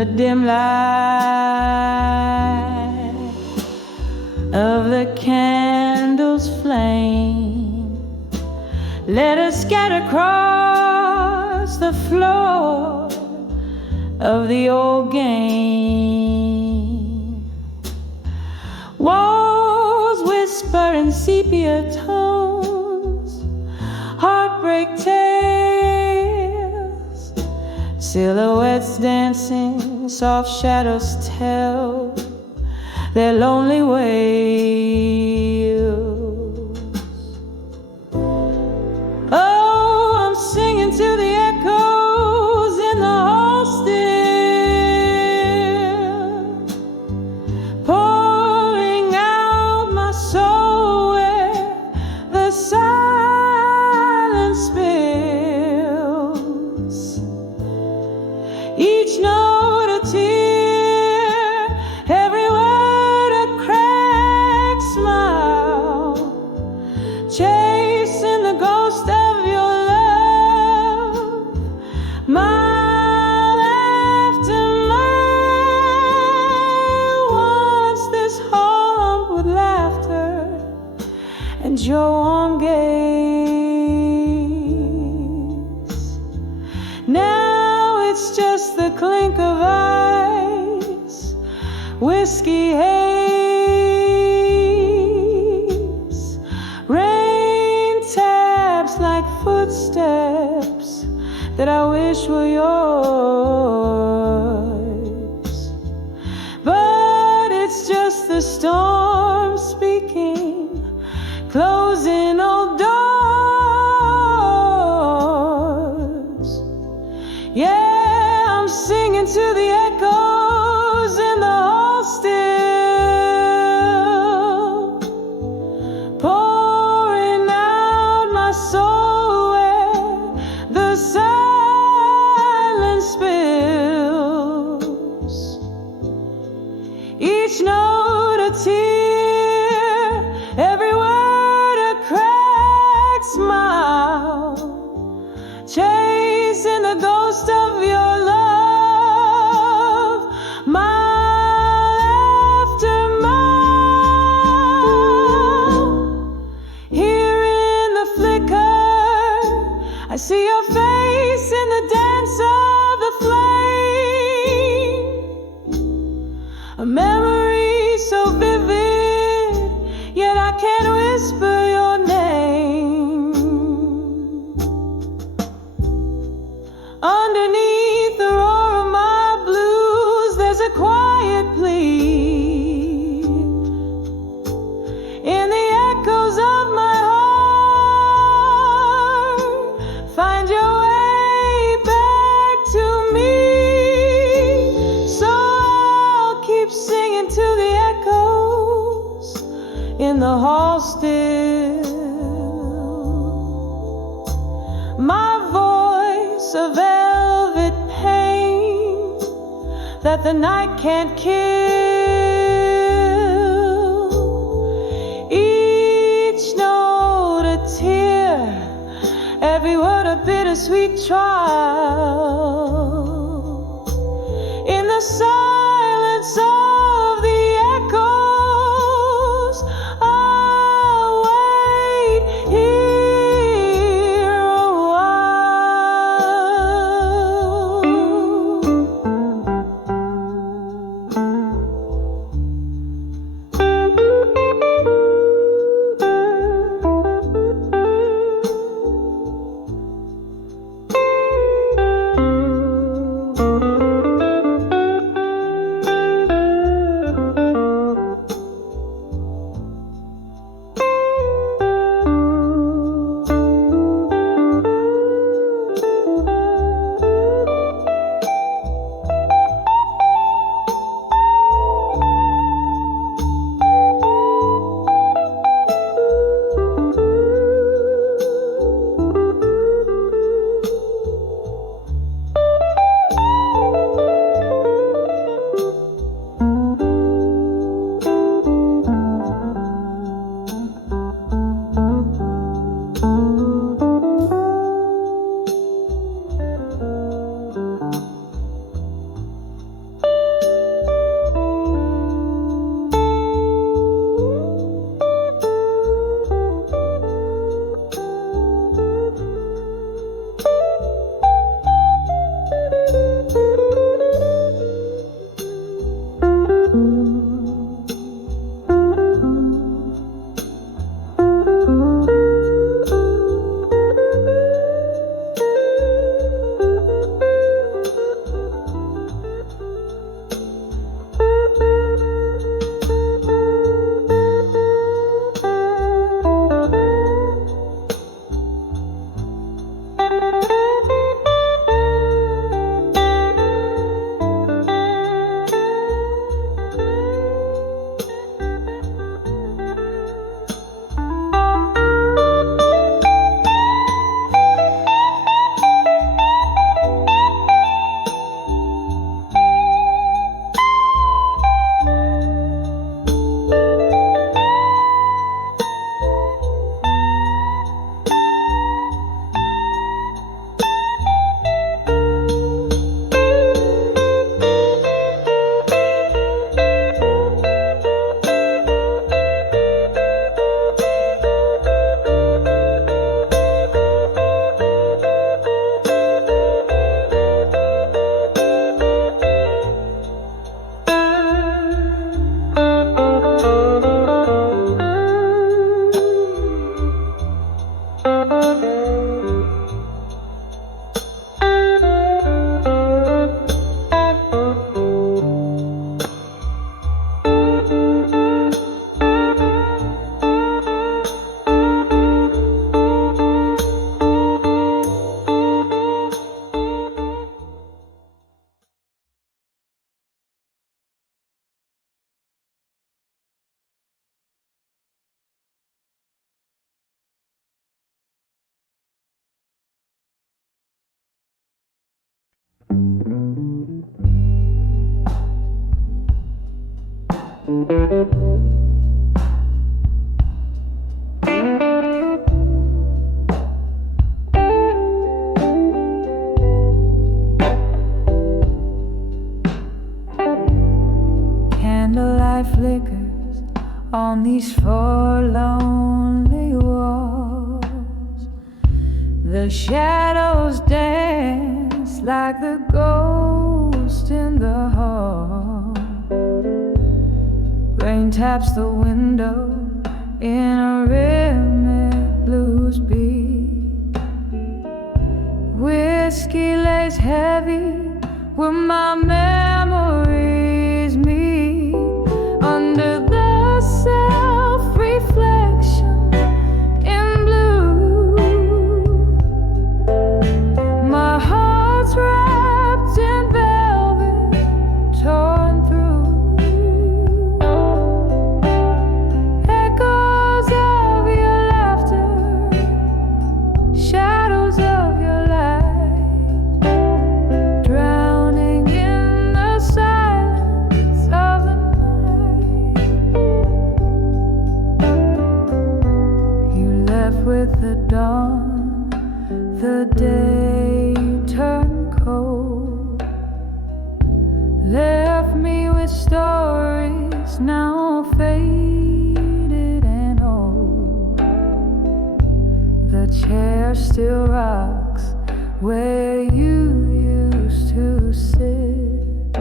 the dim light of the candle's flame. Let us scatter across the floor of the old game. Walls whisper in sepia tones, heartbreak tales, silhouettes dancing, soft shadows tell their lonely wails. Oh, I'm singing to the echoes in the hall still, pouring out my soul where the silence spills. Each note a tear, every word a cracked smile, chasing the ghost of your love, mile after mile. Once this hall hummed with laughter and your warm gaze. Now it's just the clink of ice, whiskey haze, rain taps like footsteps that I wish were yours. But it's just the storm speaking, closing old doors. Yeah, I'm singing to the echoes in the hall still, pouring out my soul where the silence spills. Each note a tear, every word a cracked smile, chasing the ghost of your love, mile after mile. Here in the flicker, I see your face in the dance of the flame. A memory so vivid, yet I can't whisper your name. Underneath the roar of my blues, there's a quiet plea. In the echoes of my heart, find your way back to me. So I'll keep singing to the echoes in the hall still. My voice, a velvet pain that the night can't kill. Each note a tear, every word a bittersweet trial. In the silence of the echoes, I'll wait here a while. Candlelight flickers on these four lonely walls. The shadows dance like the ghost in the hall. Rain taps the window in a rhythmic blues beat. Whiskey lays heavy where my memories meet. Under the self-reflection in blue, my heart's wrapped in velvet, torn through. Echoes of your laughter, shadows of your light, drowning in the silence of the night. You left with the dawn, the day turned cold. Left me with stories now faded and old. The chair still rocks where you used to sit,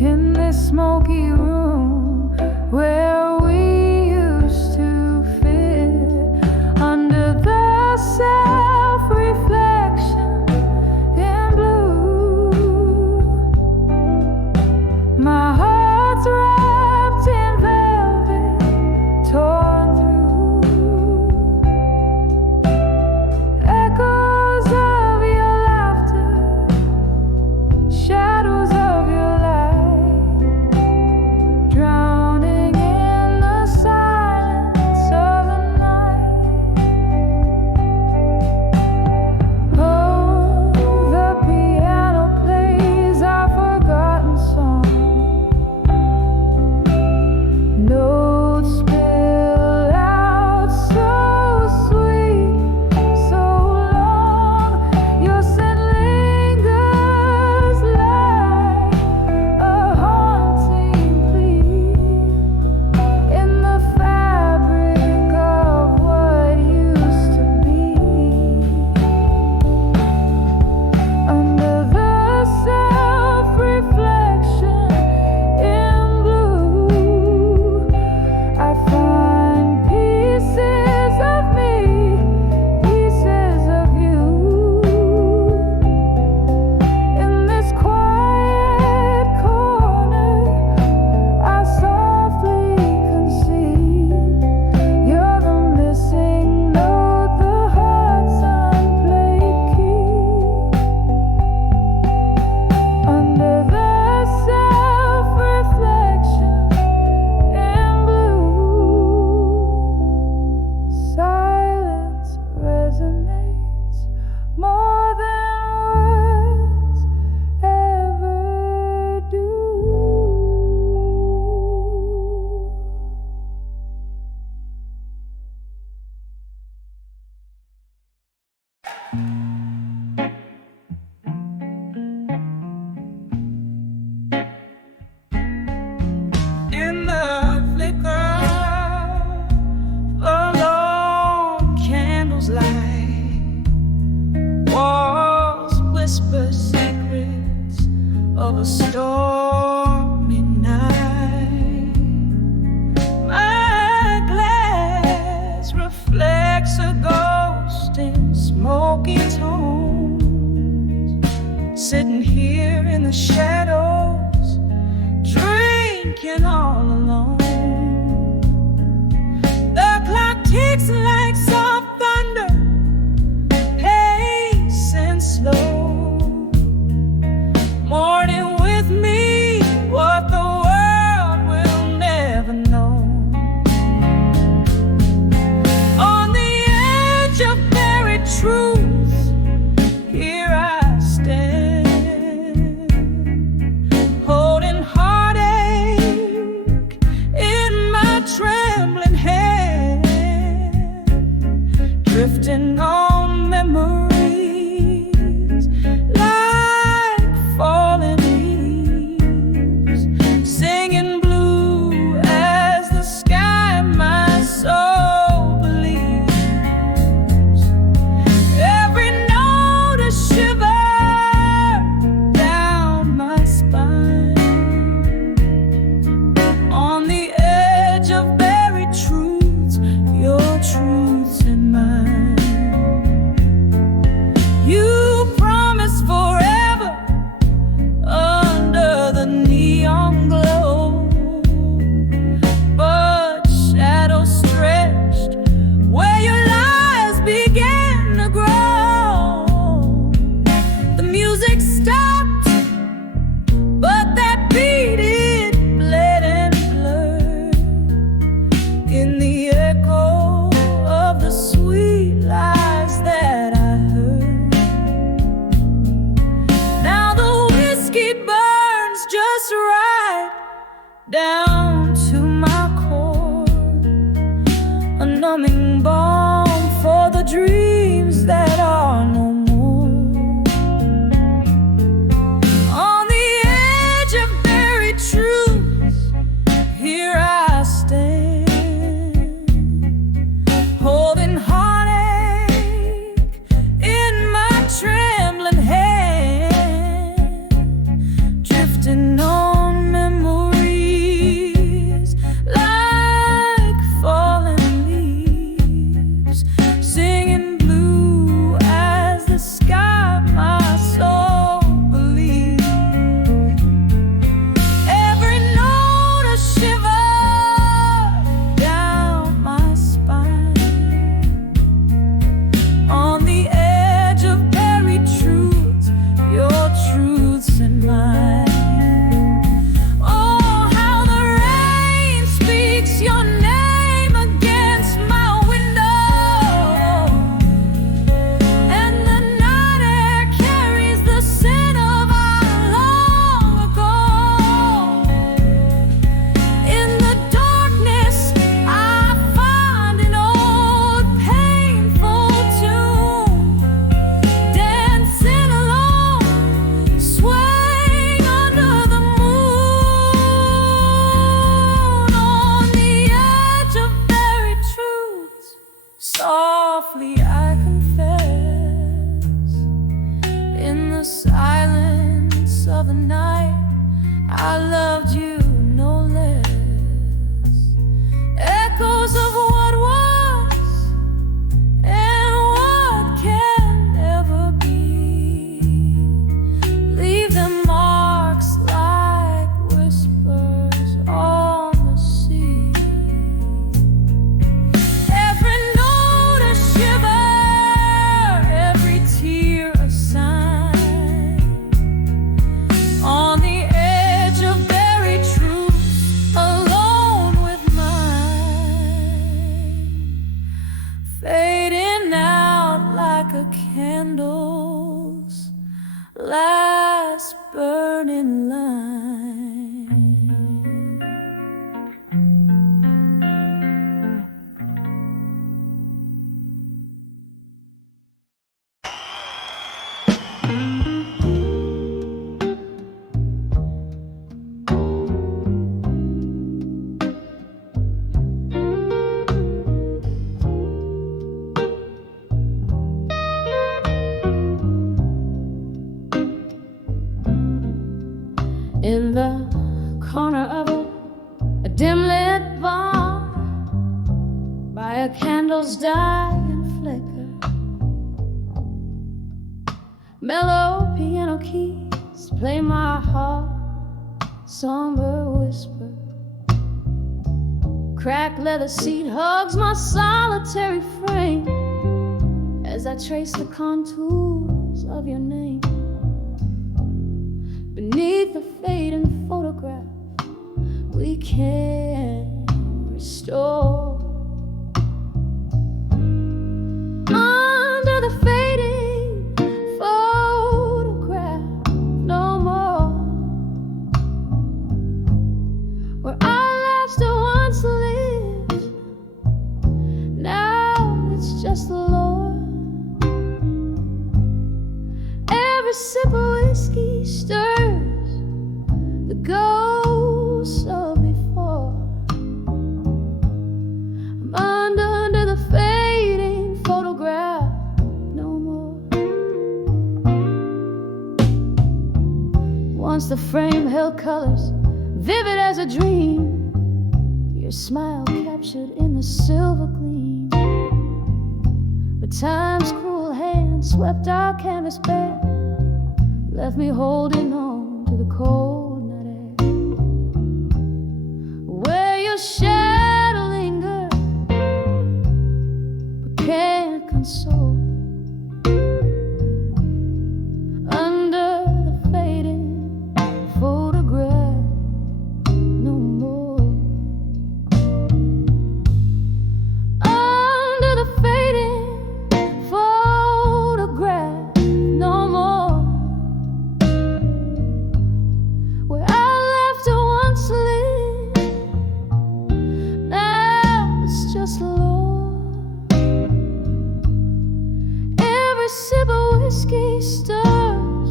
in this smoky room where we used to fit. Under the self-reflection in blue, my heart's wrapped in velvet, torn through. Echoes of your laughter, shadows of your light, drowning in the silence of the night. Oh, the piano plays our forgotten song. Notes spill out so sweet, so long. Your scent lingers like a haunting plea in the fabric of what used to be. Under the self-reflection in blue, I find pieces of me, pieces of you, in this quiet corner. I softly concede you're the missing note, the heart's unplayed key. Under the self-reflection in blue, silence resonates more than words ever do. In the flicker of long candles light, walls whisper secrets of a stormy night. My glass reflects a ghost in smoky tones, sitting here in the shadows, drinking all alone. The clock ticks like soft thunder, pacing slow, mourning with me what the world will never know. On the edge of buried truth, here I stand, holding heartache drifting on memories like falling leaves, singing blue as the sky my soul believes. Every note a shiver down my spine, on the edge of buried truths, your truths and mine. You promised forever under the neon glow, but shadows stretched where your lies began to grow. The music stopped, but that beat it bled and blurred in the echo of the sweet lies that I heard. Now the whiskey burns just right down to my core, a numbing balm for the dreams that are no more. On the edge of buried truths, here I stand, holding heartache in my trembling hand, drifting on memories like falling leaves, singing blue as the sky my soul believes. Every note a shiver down my spine, on the edge of buried truths, your truths and mine. Oh, how the rain speaks your name against my window, and the night air carries the scent of our long ago. In the darkness, I find an old painful tune, dancing alone, swaying under the moon, on the edge of buried truths. Softly I confess, in the silence of the night, I loved you no less. Echoes of what was and what can never be, leave them marks like whispers on the sea. Every note a shiver, every tear a sign, on the edge of buried truths, alone with mine, fading out like a candle's last burning line. In the corner of a dim-lit bar, by a candle's dying flicker, mellow piano keys play my heart somber whisper. Cracked leather seat hugs my solitary frame as I trace the contours of your name. Beneath the fading photograph, we can restore. Under the fading photograph, no more. Where our lives still once lived, now it's just the Lord. Once the frame held colors, vivid as a dream, your smile captured in the silver gleam. But time's cruel hand swept our canvas bare, left me holding on to the cold night air. Where your shadow lingers but can't console, stirs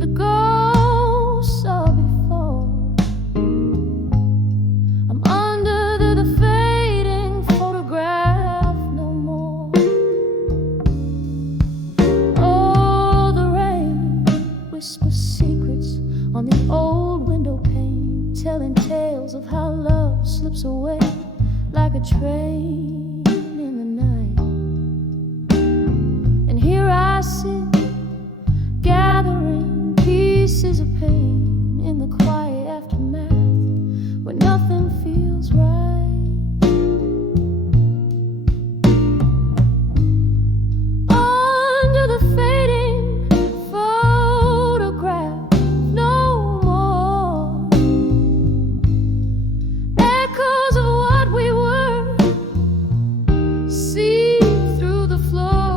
the ghosts of before. I'm under the fading photograph no more. Oh, the rain whispers secrets on the old window pane, telling tales of how love slips away like a train in the night. And here I sit, gathering pieces of pain in the quiet aftermath where nothing feels right. Under the fading photograph no more, echoes of what we were seep through the floor.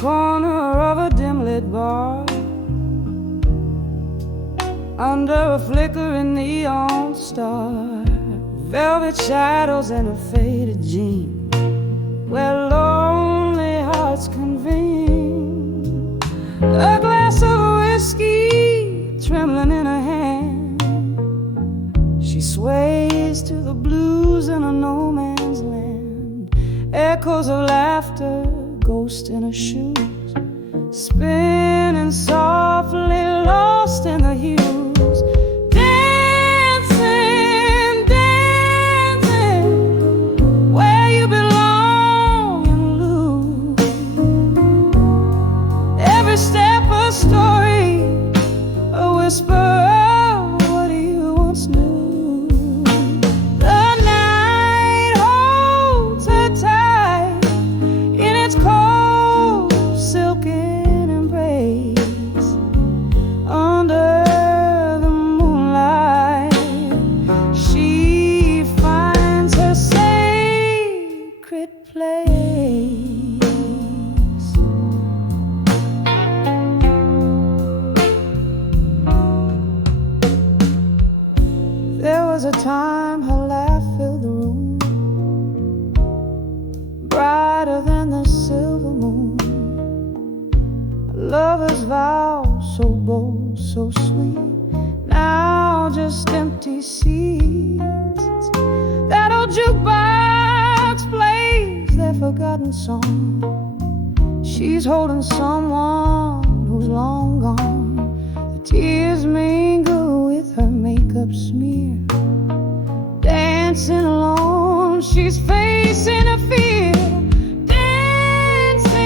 Corner of a dim-lit bar, under a flickering neon star, velvet shadows and a faded jean, where lonely hearts convene. A glass of whiskey trembling in her hand, she sways to the blues in a no man's land. Echoes of laughter, ghost in her shoes, spinning softly, lost in the hues. Dancing, dancing, where you belong and lose. Every step a story, a whisper of what you once knew. The night holds her tight in its cold, silken embrace. Under the moonlight, she finds her sacred place. There was a time her laugh filled the room, brighter than the silver moon. A lover's vow, so bold, so sweet, now just empty seats. That old jukebox plays their forgotten song. She's holding someone who's long gone. The tears mingle with her makeup smear. Dancing alone, she's facing a fear. Dancing,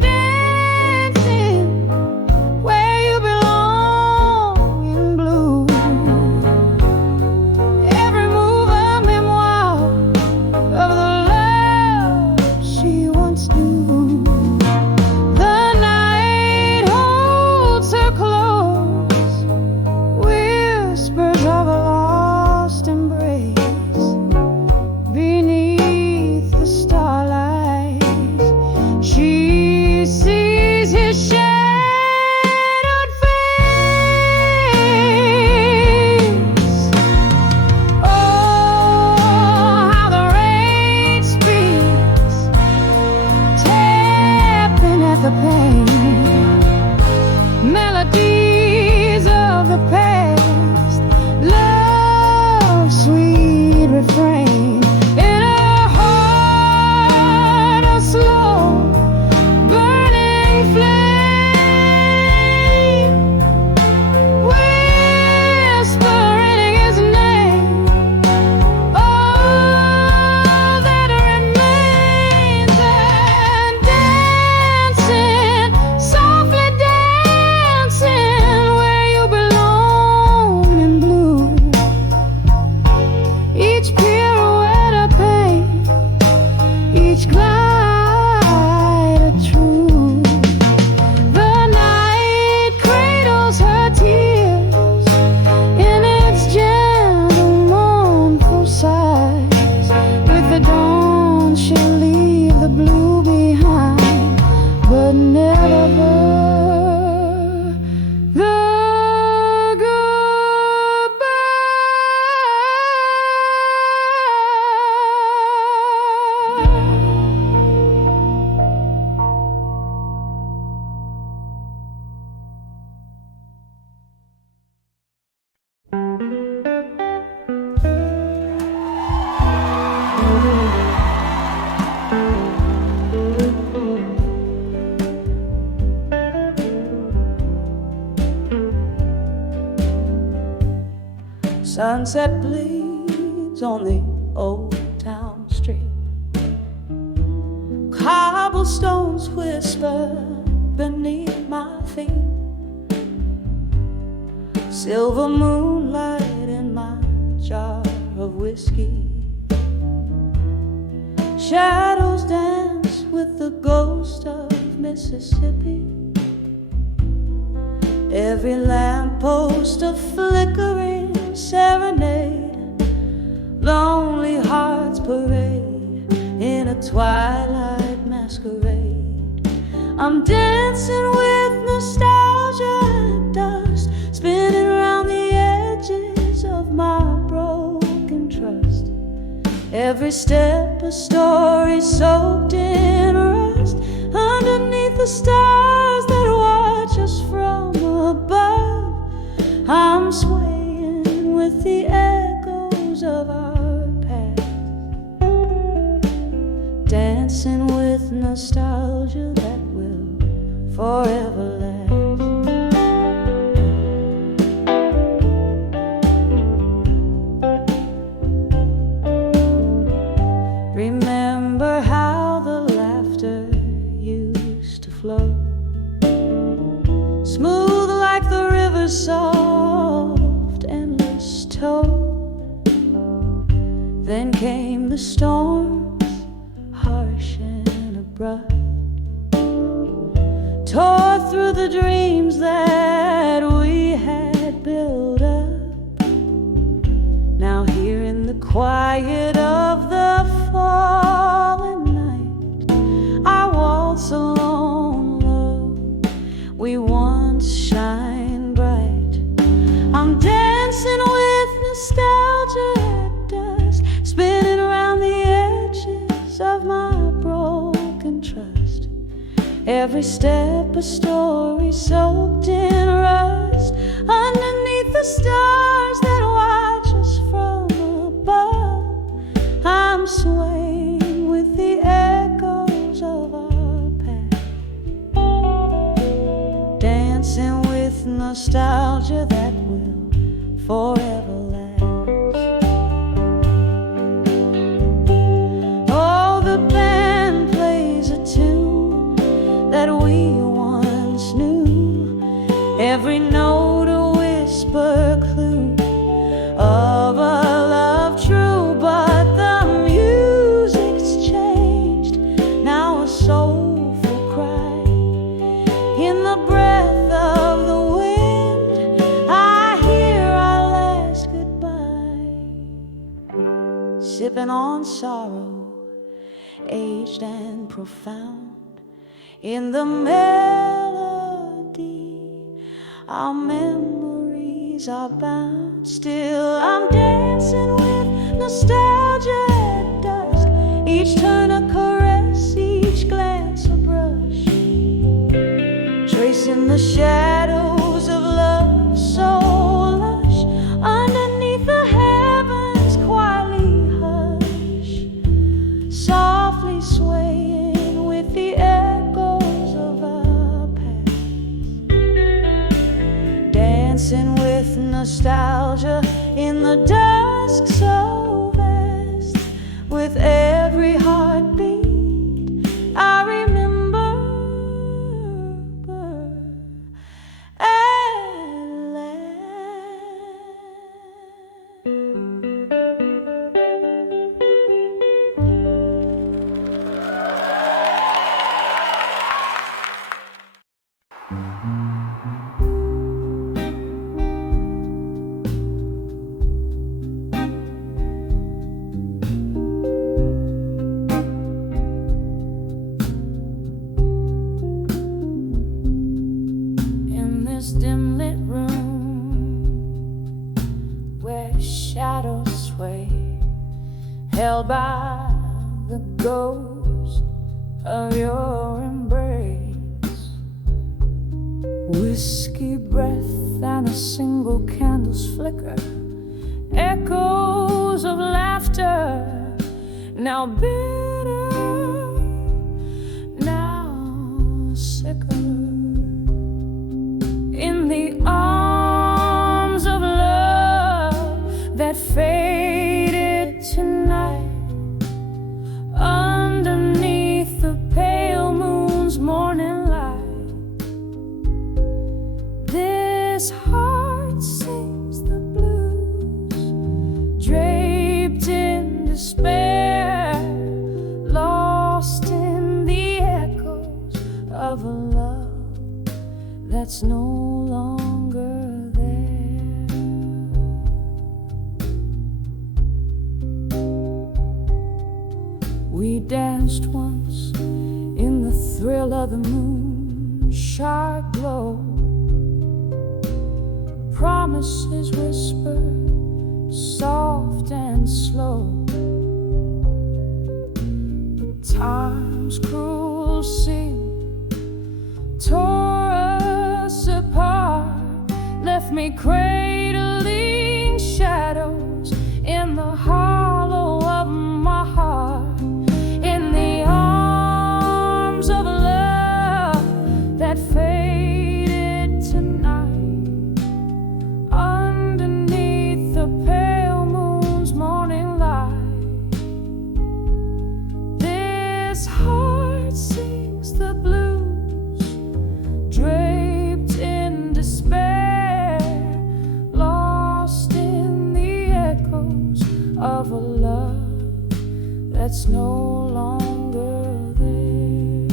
dancing, where you belong in blue. refrain. In a heart, a slow burning flame, whispering his name. All that remains, and dancing, softly dancing where you belong in blue. Each pirouette a pain, each glide a truth. The night cradles her tears in its gentle mournful sighs. With the dawn she'll leave the blue behind, but never the sunset bleeds on the old town street. Cobblestones whisper beneath my feet. Silver moonlight in my jar of whiskey. Shadows dance with the ghost of Mississippi. Every lamppost a flickering serenade. Lonely hearts parade in a twilight masquerade. I'm dancing with nostalgia dust, spinning around the edges of my broken trust. Every step a story soaked in rust, underneath the stars that watch us from above. I'm swaying with the echoes of our past, dancing with nostalgia that will forever last. Remember how the laughter used to flow, smooth like the river's soft, endless tone. Then came the storms, harsh and abrupt, tore through the dreams that we had built up. Now here in the quiet of the fallen night, I waltz alone low, we once shine bright. I'm dancing with nostalgia at dusk, spinning around the edges of my broken trust. Every step a story soaked in rust, underneath the stars that watch us from above. I'm swaying with the echoes of our past, dancing with nostalgia that will forever last. Oh, the band plays a tune that we once knew, every note a whisper clue of a love true. But the music's changed, now a soulful cry. In the breath of the wind, I hear our last goodbye. Sipping on sorrow, aged and profound, in the melody our memories are bound. Still I'm dancing with nostalgia at dusk, each turn a caress, each glance a brush, tracing the shadows of love so lush, underneath the heavens quietly dancing with nostalgia in the dusk so vast. With every heartbeat I remember at last. Dim lit room where shadows sway, held by the ghost of your embrace. Whiskey breath and a single candle's flicker, echoes of laughter, now bitter, now sicker. In the arms of love that faded tonight, underneath the pale moon's morning light, this heart sings the blues, draped in despair, lost in the echoes of a love that's no longer there. We danced once in the thrill of the moon, sharp glow, promises whispered, soft and slow. But time's cruel seam tore us apart, left me cradling shadows in the hollow of my heart. In the arms of love that faded tonight, underneath the pale moon's morning light, this heart sings the blues, draped in despair, lost in the echoes of a love that's no longer there.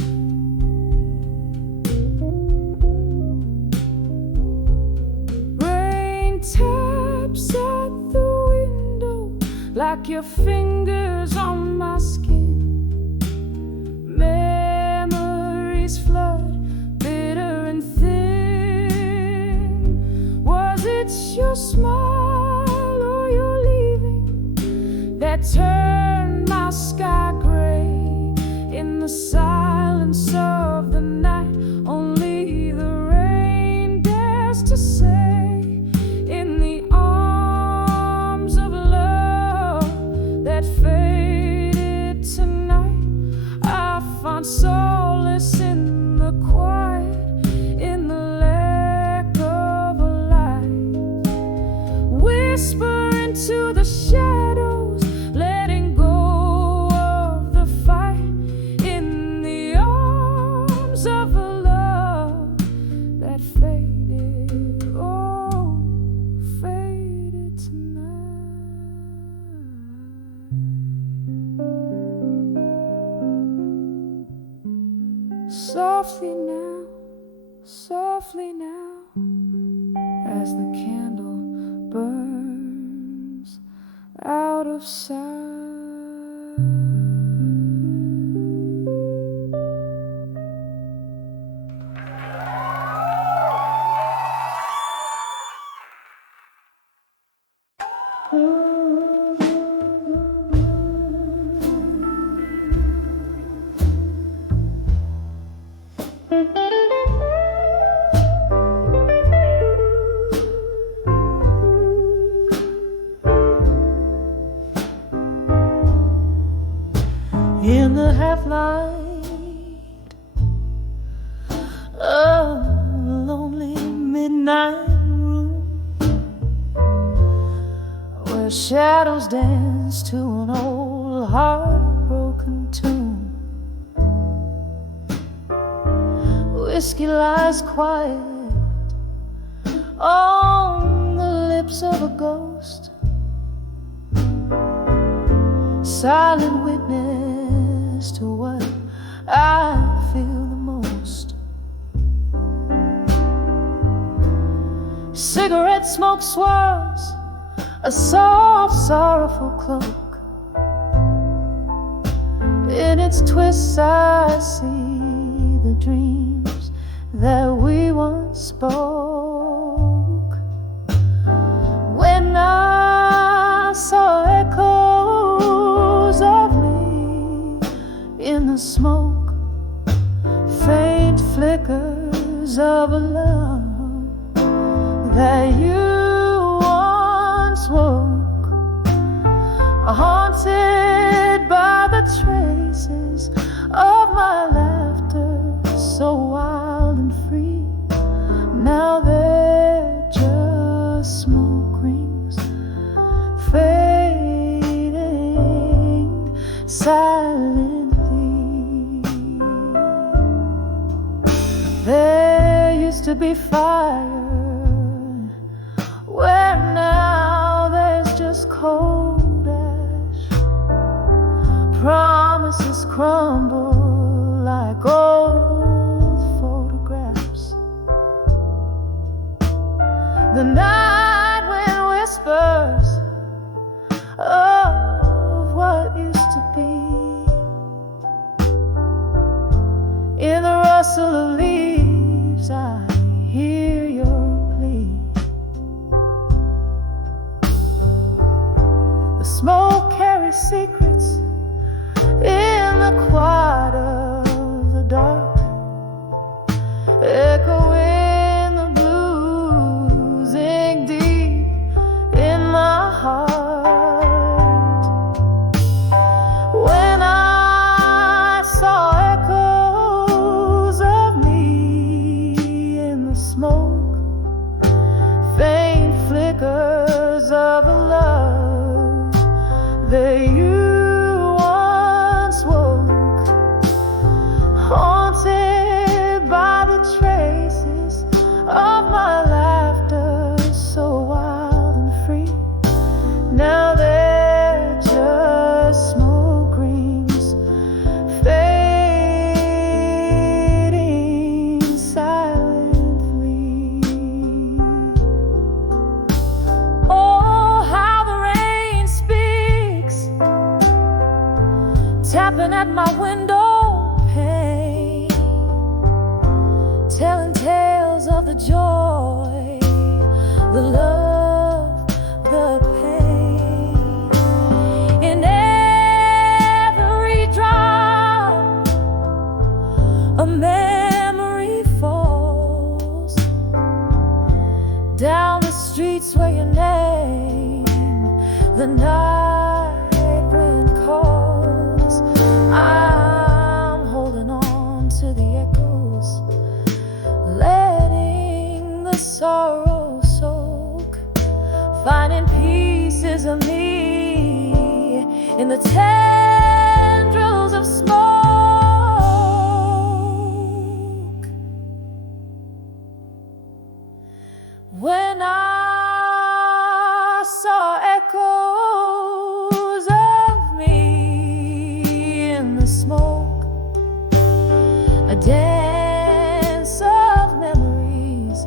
Rain taps at the window like your fingers on my skin. Memories flood bitter and thin. Was it your smile or your leaving that turned my sky gray? In the silence of the night, only the rain dares to say. In the arms of love that faded tonight, I found solace in the quiet, in the lack of a light. Whisper into the shadows, letting go of the fight. In the arms of a love that faded, oh, faded tonight. Softly now, as the candle burns out of sight. In the half light of a lonely midnight room, The shadows dance to an old heartbroken tune. Whiskey lies quiet on the lips of a ghost, silent witness to what I feel the most. Cigarette smoke swirls a soft, sorrowful cloak. In its twists I see the dreams that we once spoke. When I saw echoes of me in the smoke, faint flickers of a love that you woke, haunted by the traces of my laughter, so wild and free. Now they're just smoke rings fading silently. There used to be fire where now there's just cold ash. Promises crumble like old photographs. The night wind whispers of what used to be. In the rustle of leaves I hear your plea. Smoke carries secrets in the quiet of the dark, echoing the blues ink deep in my heart. When I saw echoes of me in the smoke, faint flickers of a love that you once woke, haunted by the traces of my laughter, so wild and free. Now they're just smoke rings fading silently. Oh, how the rain speaks, tapping at my window pane, telling tales of the joy, the love, the pain. In every drop a memory falls down the streets where your name, the night wind calls. I'm holding on to the echoes, letting the sorrow soak, finding pieces of me in the tendrils of smoke. When I saw echoes of me in the smoke, a dance of memories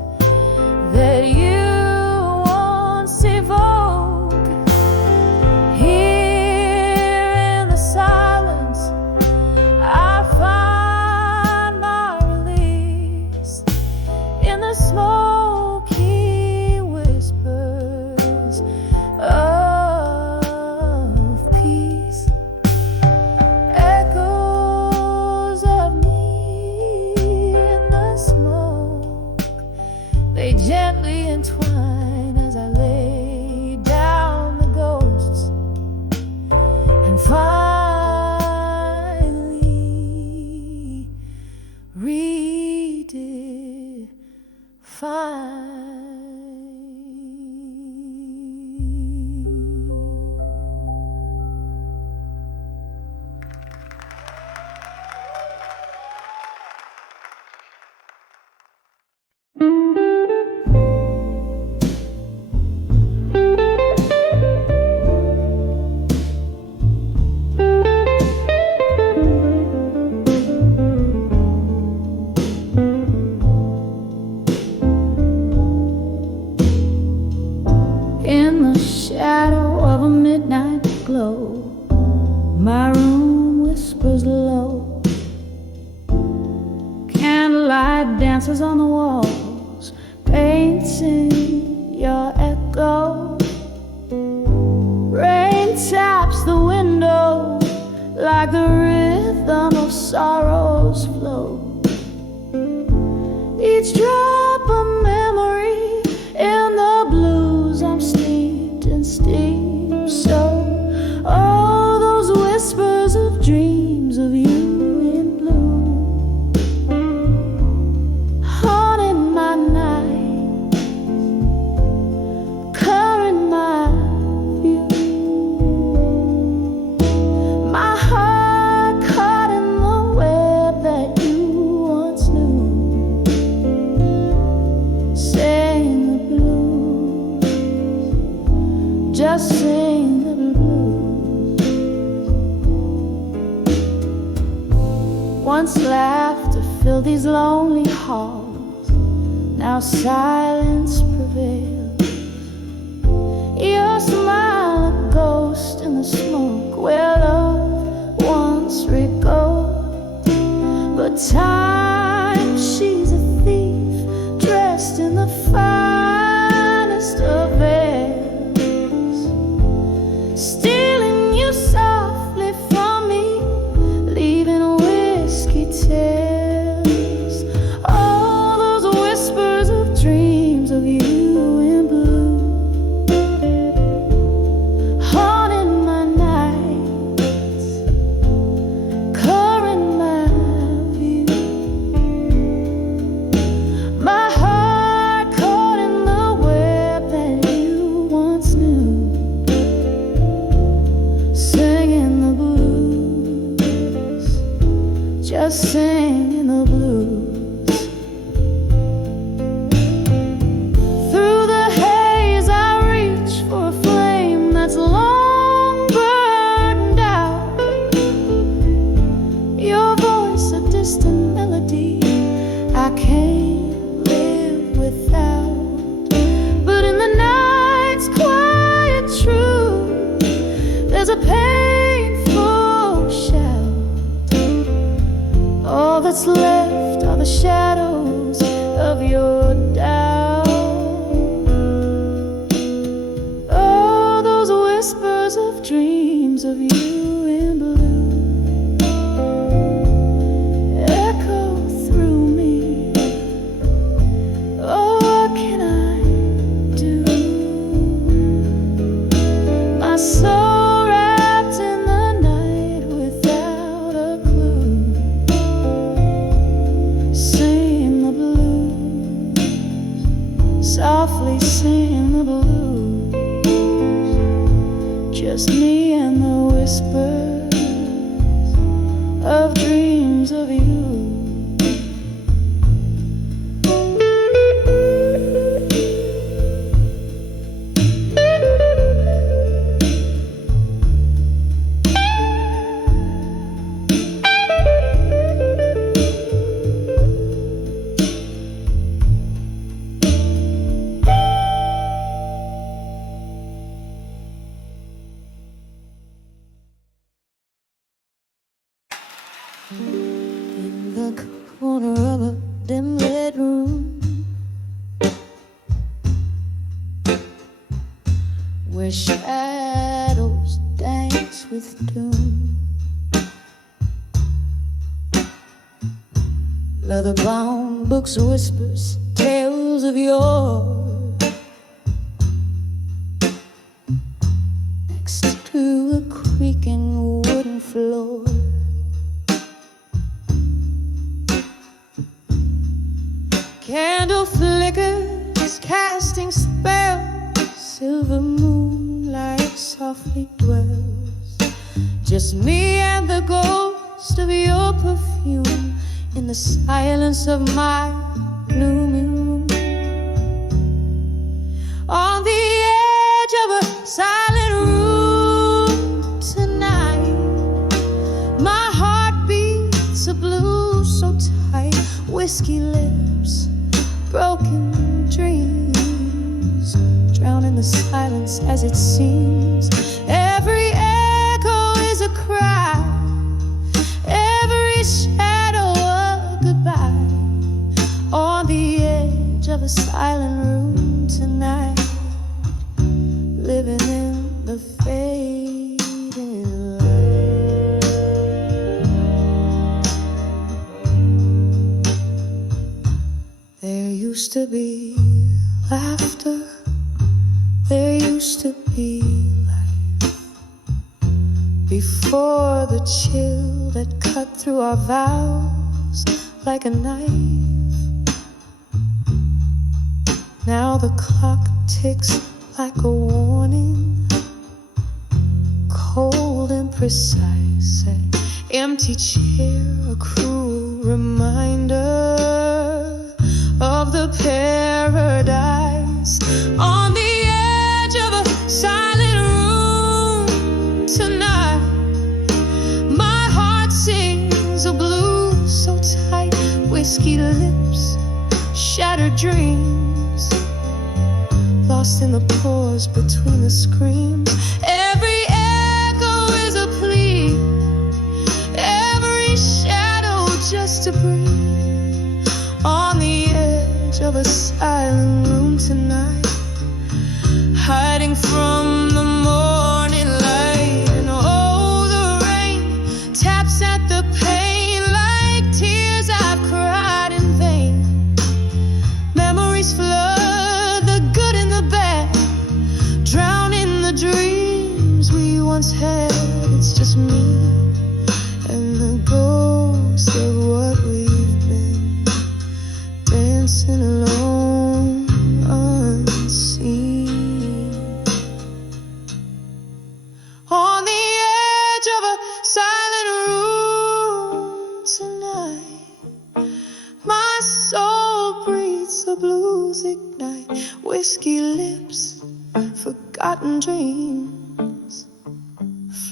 that you once evoked. Here in the silence I find my release. In the smoky whispers of peace, echoes of me in the smoke, they gently entwine as I lay down the ghosts and finally redefine. In the shadow of a midnight glow, my room whispers low. Candlelight dances on the walls, painting your echo. Rain taps the window like the rhythm of sorrow's flow. Each drop a memory, in the blues I'm steeped in steam. So all those whispers of dreams of you in blue, haunting my night, coloring my view. My heart caught in the web that you once knew. Sing the blues, just sing the blues. Once laughter filled these lonely halls, now silence prevails. Your smile a ghost in the smoke where love once recalled. But time, she's a thief dressed in the finest of veils, stealing you softly from me, leaving whiskey tales. All those whispers of dreams of you in blue, haunting my nights, coloring my view. My heart caught in the web that you once knew, singing the blues, just singing the blues. Through the haze I reach for a flame that's long burned out. Your voice a distant melody I can't live without. But in the night's quiet truth, there's a painful shout. All that's left are the shadows of your doubt. Oh, those whispers of dreams of you in blue echo through me. Oh, what can I do? My soul wrapped in the night without a clue, sing the blues, softly sing the blues. Just me and the whispers of dreams of you. In the corner of a dim lit room, where shadows dance with doom, leather-bound books whispers tales of yore, next to a creaking wooden floor. Candle flickers casting spells, silver moonlight softly dwells. Just me and the ghost of your perfume in the silence of my gloomy room. the silence as it seems. Every echo is a cry, every shadow a goodbye. On the edge of a silent room tonight, living in the fading light. There used to be laughter, there used to be life, before the chill that cut through our vows like a knife. Now the clock ticks like a warning, cold and precise. An empty chair, a cruel reminder of the paradise. On the edge of a silent room tonight, my heart sings a blues so tight. Whiskey lips, shattered dreams, lost in the pause between the screams. Every echo is a plea, every shadow just a breathe. On the edge of a silent room tonight, hiding from the morning light. And oh, the rain taps at the pain like tears I've cried in vain. Memories flood the good and the bad, drown in the dreams we once had. It's just me and the ghost of what we've been, dancing alone, unseen. On the edge of a silent room tonight, my soul breathes the blues ignite. Whiskey lips, forgotten dreams,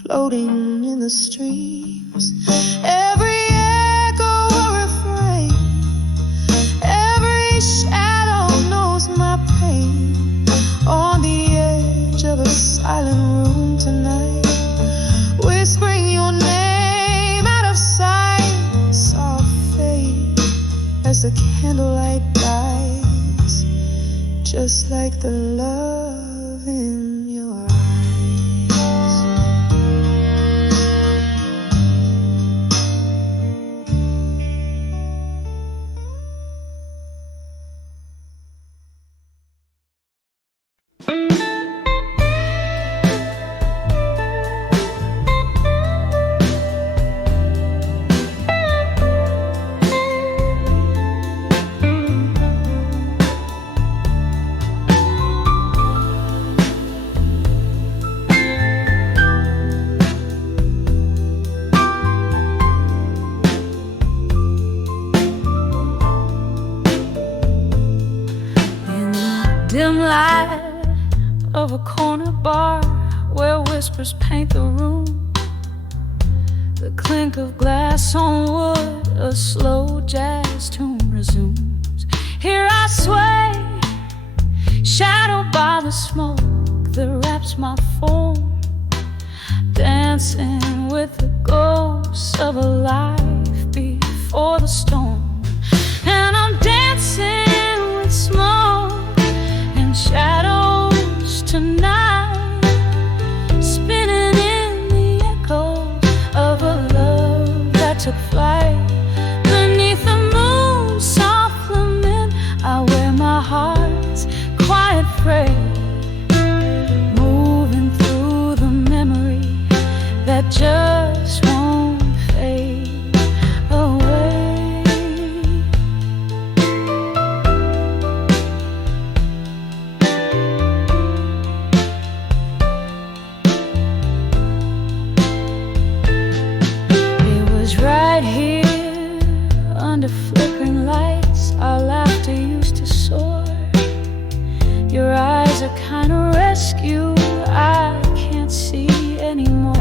floating in the streams. Every echo a refrain, every shadow knows my pain. On the edge of a silent room tonight, whispering your name out of sight. Soft fade as the candlelight dies, just like the love in your eyes. Dim light of a corner bar where whispers paint the room, the clink of glass on wood, a slow jazz tune resumes. Here I sway, shadowed by the smoke that wraps my form, dancing with the ghosts of a life before the storm. And I'm dancing with smoke and shadows tonight, spinning in the echoes of a love that took flight. Beneath the moon's soft lament, I wear my heart's quiet praise, moving through the memory that just won't fade away. It was right here under flickering lights, our laughter used to soar. Your eyes are kind of rescue I can't see anymore.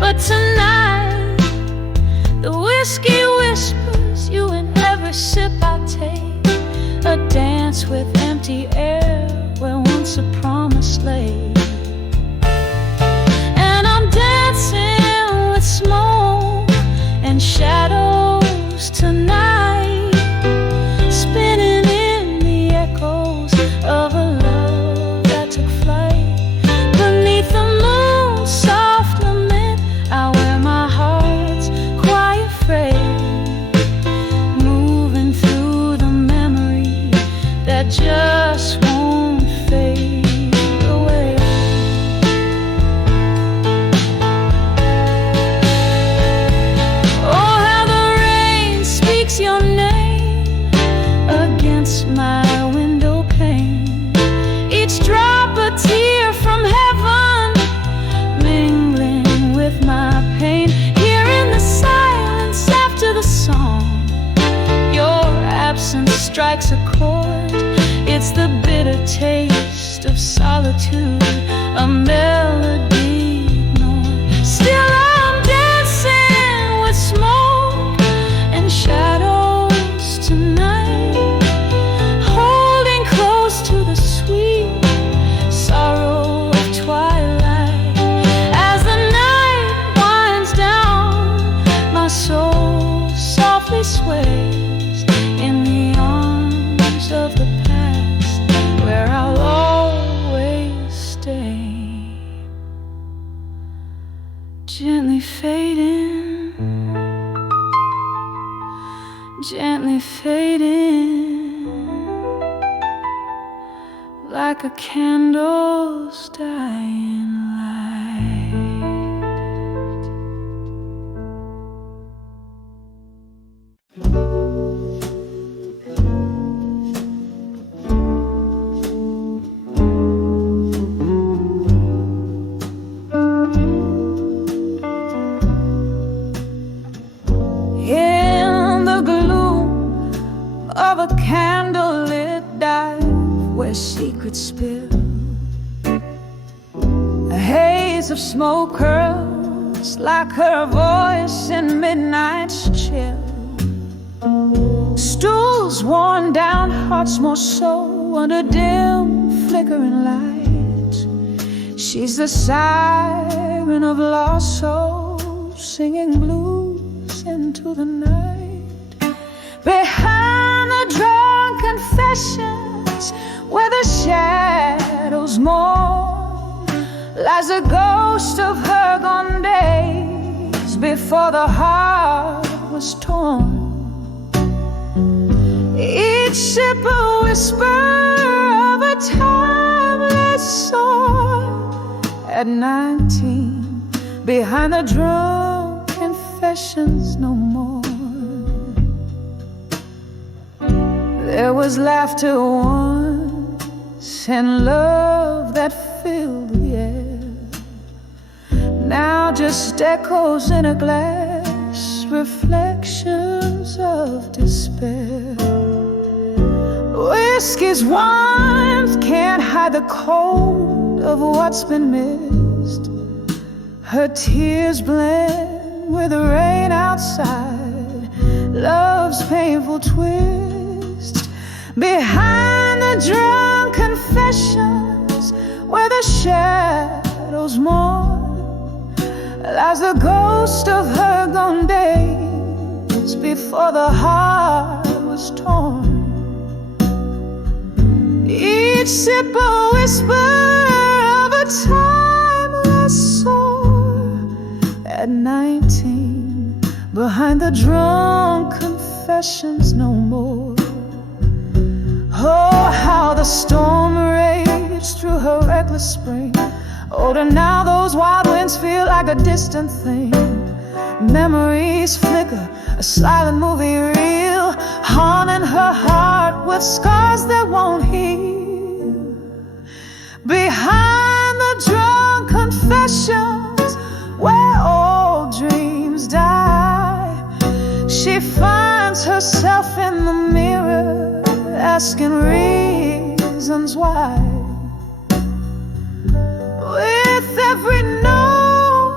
But tonight, the whiskey whispers you in every sip I take, a dance with empty air where once once a promised lady. And I'm dancing with smoke and shadows tonight, spinning in the echoes of a love that took flight. Beneath the moon's soft lament, I wear my heart's quiet freight, moving through the memory that just won't fade away. Oh, how the rain speaks your name against my window pane, each drop a tear from heaven, mingling with my pain. Here in the silence after the song, your absence strikes a chord. It's the bitter taste of solitude, a melody ignored. Still I'm dancing with smoke and shadows tonight, holding close to the sweet sorrow of twilight. As the night winds down, my soul softly sways in the arms of the past, where I'll always stay. Gently fading, gently fading, like a candle's dying light. In the gloom of a candlelit dive, where secrets spill, a haze of smoke curls like her voice in midnight's chill. Stools worn down, hearts more so under dim flickering light. She's the siren of lost souls, singing blues into the night. Behind the drawn confessions, where the shadows mourn, lies the ghost of her gone days before the heart was torn. Each sip a whisper of a timeless soul. At 19, behind the drunk confessions no more. There was laughter once and love that filled the air. Now just echoes in a glass, reflections of despair. Whiskey's warmth can't hide the cold of what's been missed. Her tears blend with the rain outside, love's painful twist. Behind the drunk confessions, where the shadows mourn, lies the ghost of her gone days before the heart was torn. Each sip a whisper of a timeless soul. At 19, behind the drunk confessions no more. Oh, how the storm raged through her reckless spring. Older now, those wild winds feel like a distant thing. Memories flicker, a silent movie reel, haunting her heart with scars that won't heal. Behind the drunk confessions, where old dreams die, she finds herself in the mirror, asking reasons why. With every note,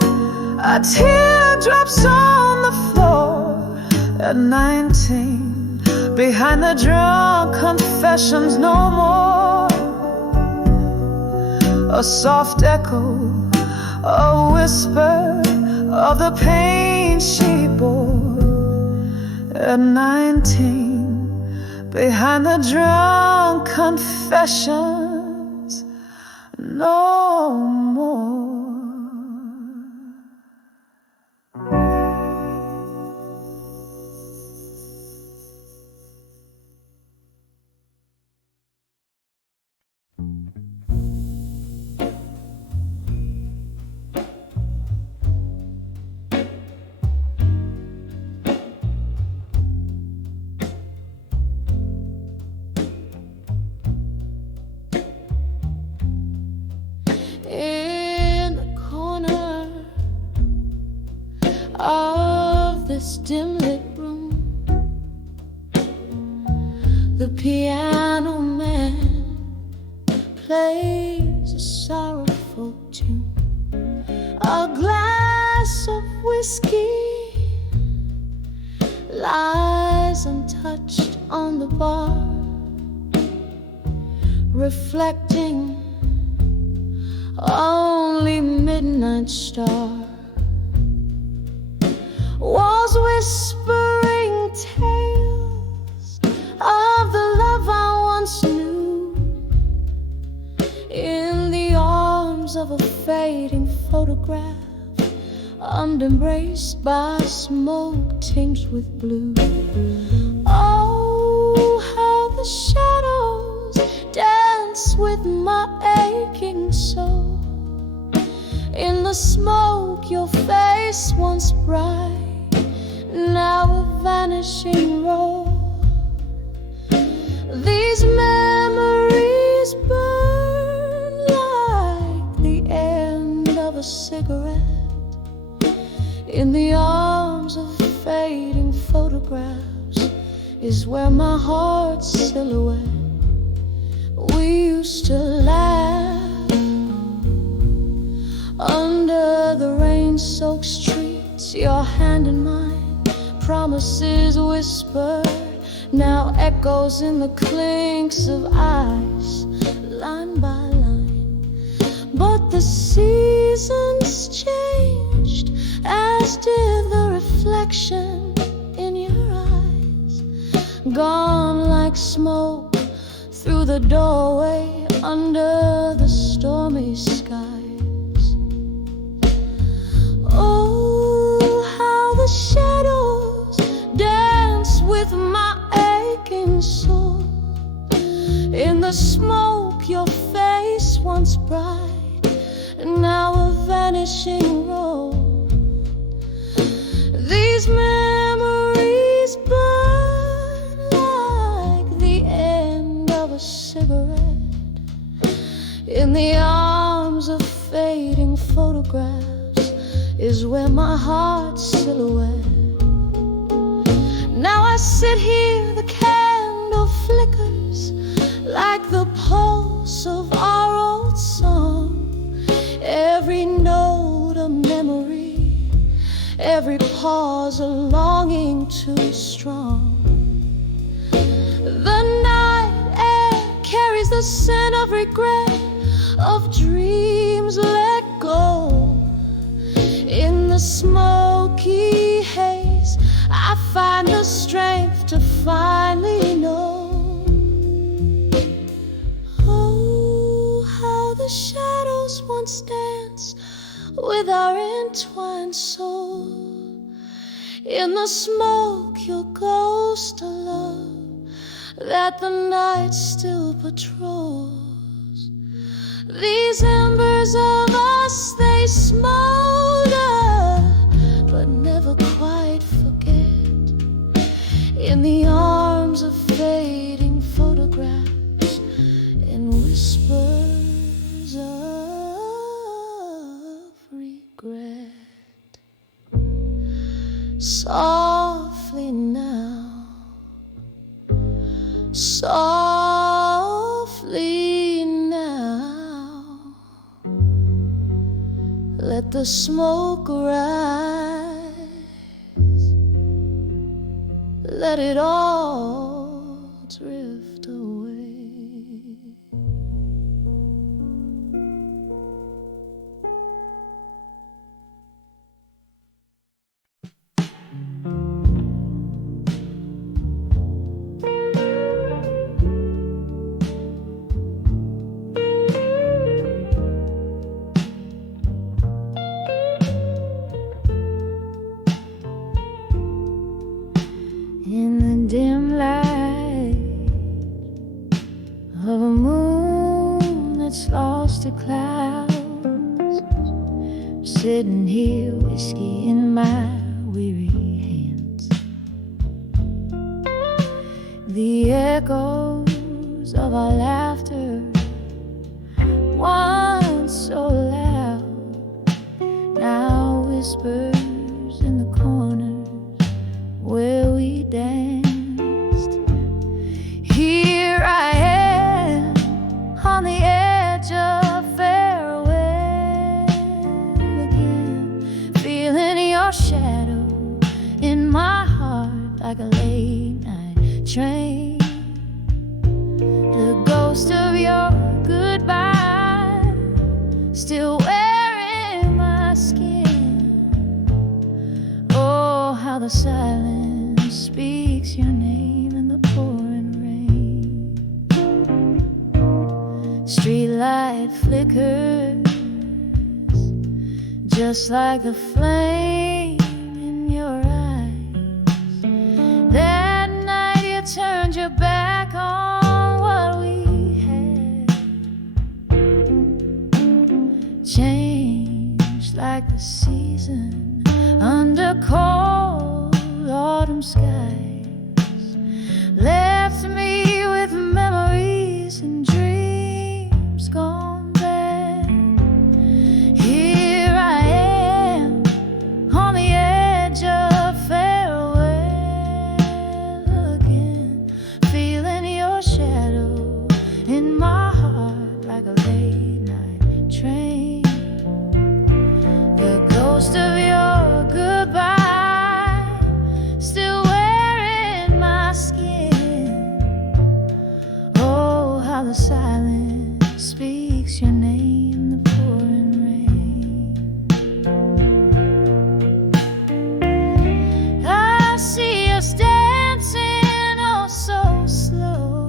a tear drops on the floor. At 19, behind the drunk confessions no more. a soft echo, a whisper of the pain she bore at 19, behind the drunk confessions no more. In the corner of this dim lit room, the piano man plays a sorrowful tune. A glass of whiskey lies untouched on the bar, reflecting only midnight star. Walls whispering tales of the love I once knew, in the arms of a fading photograph, embraced by smoke tinged with blue. Oh, how the shadows dance with my aching soul. In the smoke, your face once bright, now a vanishing role. These memories burn like the end of a cigarette, in the arms of fading photographs is where my heart's silhouette. We used to laugh under the rain-soaked streets, your hand in mine, promises whispered, now echoes in the clinks of ice, line by line. But the seasons changed, as did the reflection in your eyes, gone like smoke through the doorway under the stormy skies. Oh, how the shadows dance with my aching soul. In the smoke, your face once bright, now a vanishing role. These memories burn like the end of a cigarette, in the arms of fading photographs is where my heart's silhouette. Now I sit here, the candle flickers like the pulse of our old song. Every note a memory, every pause a longing too strong. The night air carries the scent of regret, of dreams let go. In the smoky haze, I find the strength to finally know. Oh, how the shadows once danced with our entwined soul. In the smoke, your ghost a love that the night still patrols. These embers of us, they smolder, but never quite forget. In the arms of fading photographs, in whispers of regret. Softly now, softly now, let the smoke rise, let it all. drift away. of a moon that's lost to clouds. Sitting here, whiskey in my weary hands. The echoes of our laughter, once so loud, now whispers in the corners where we danced. Here I am on the edge of farewell again, feeling your shadow in my heart like a late night train. The ghost of your goodbye still wearing my skin. Oh, how the silence speaks your name in the pouring rain. Streetlight flickers just like the flame in your eyes. That night you turned your back on what we had. Changed like the season under cold autumn skies. Left me with memories and dreams gone bad. Here I am on the edge of farewell again, feeling your shadow in my heart like a late night train. The ghost of your goodbye still wearing my skin. Oh, how the silence speaks your name in the pouring rain. I see us dancing oh so slow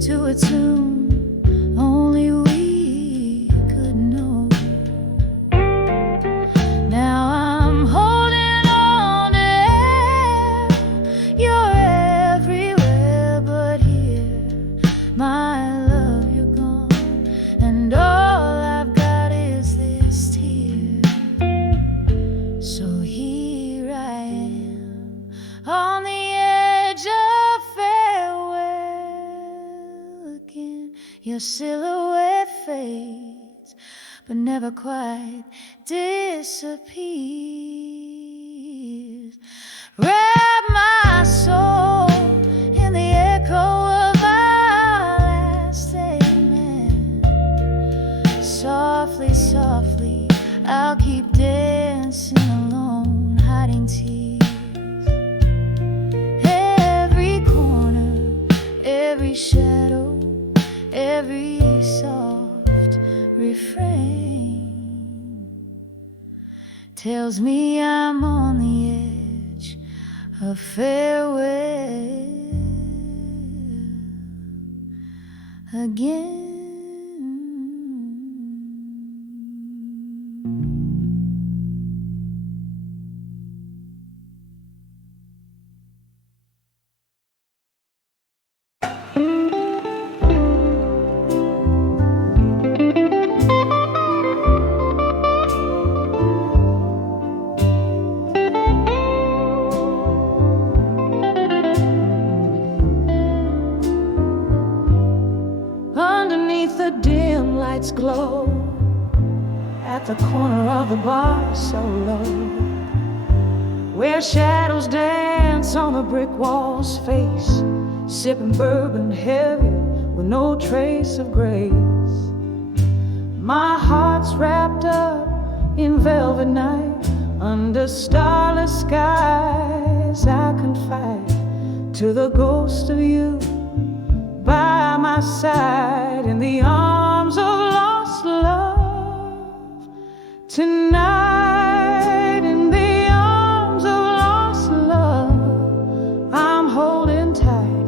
to a tune only we could know. Now I'm holding on to air. You're everywhere but here. My love, you're gone, and all I've got is this tear. So here I am on the edge of farewell again. Your silhouette fades, but never quite disappears. Wrap my soul in the echo of our last amen. Softly, softly, I'll keep dancing alone, hiding tears. Every corner, every shadow, every soft refrain tells me I'm on the edge of farewell again. Underneath the dim lights glow at the corner of the bar so low, where shadows dance on the brick wall's face, sipping bourbon heavy with no trace of grace. My heart's wrapped up in velvet night, under starless skies I confide to the ghost of you by my side, in the arms of lost love tonight. In the arms of lost love, I'm holding tight,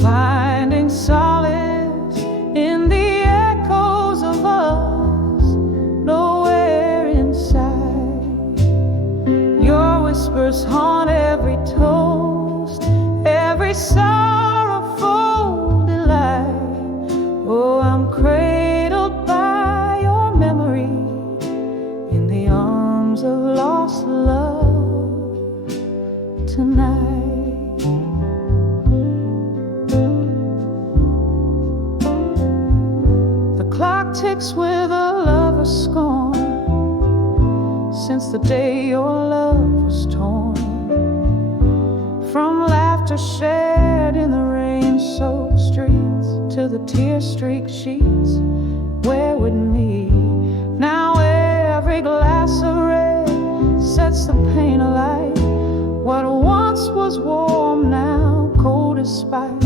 finding solace in the echoes of us, nowhere inside. Your whispers haunt every toast, every every sorrowful delight. Oh, I'm cradled by your memory in the arms of lost love tonight. The clock ticks with a lover's scorn since the day your love was torn from laughter shared in the rain-soaked streets to the tear-streaked sheets where with me. Now every glass of red sets the pain alight. What once was warm now cold as spite.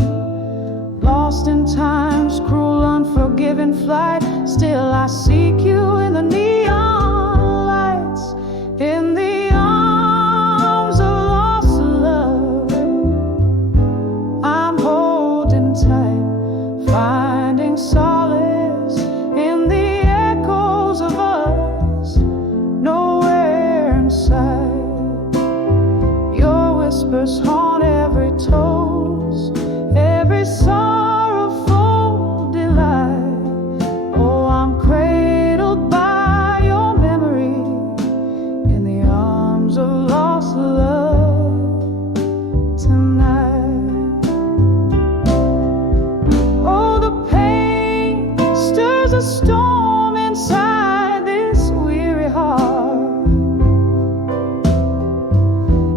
Lost in time's cruel unforgiving flight, still I seek you in the neon lights, in the arms of lost love. I'm holding tight, finding solace in the echoes of us, nowhere inside. Your whispers haunt every toast, every sorrowful delight. Oh, I'm cradled by your memory in the arms of lost love tonight. Oh, the pain stirs a storm inside this weary heart.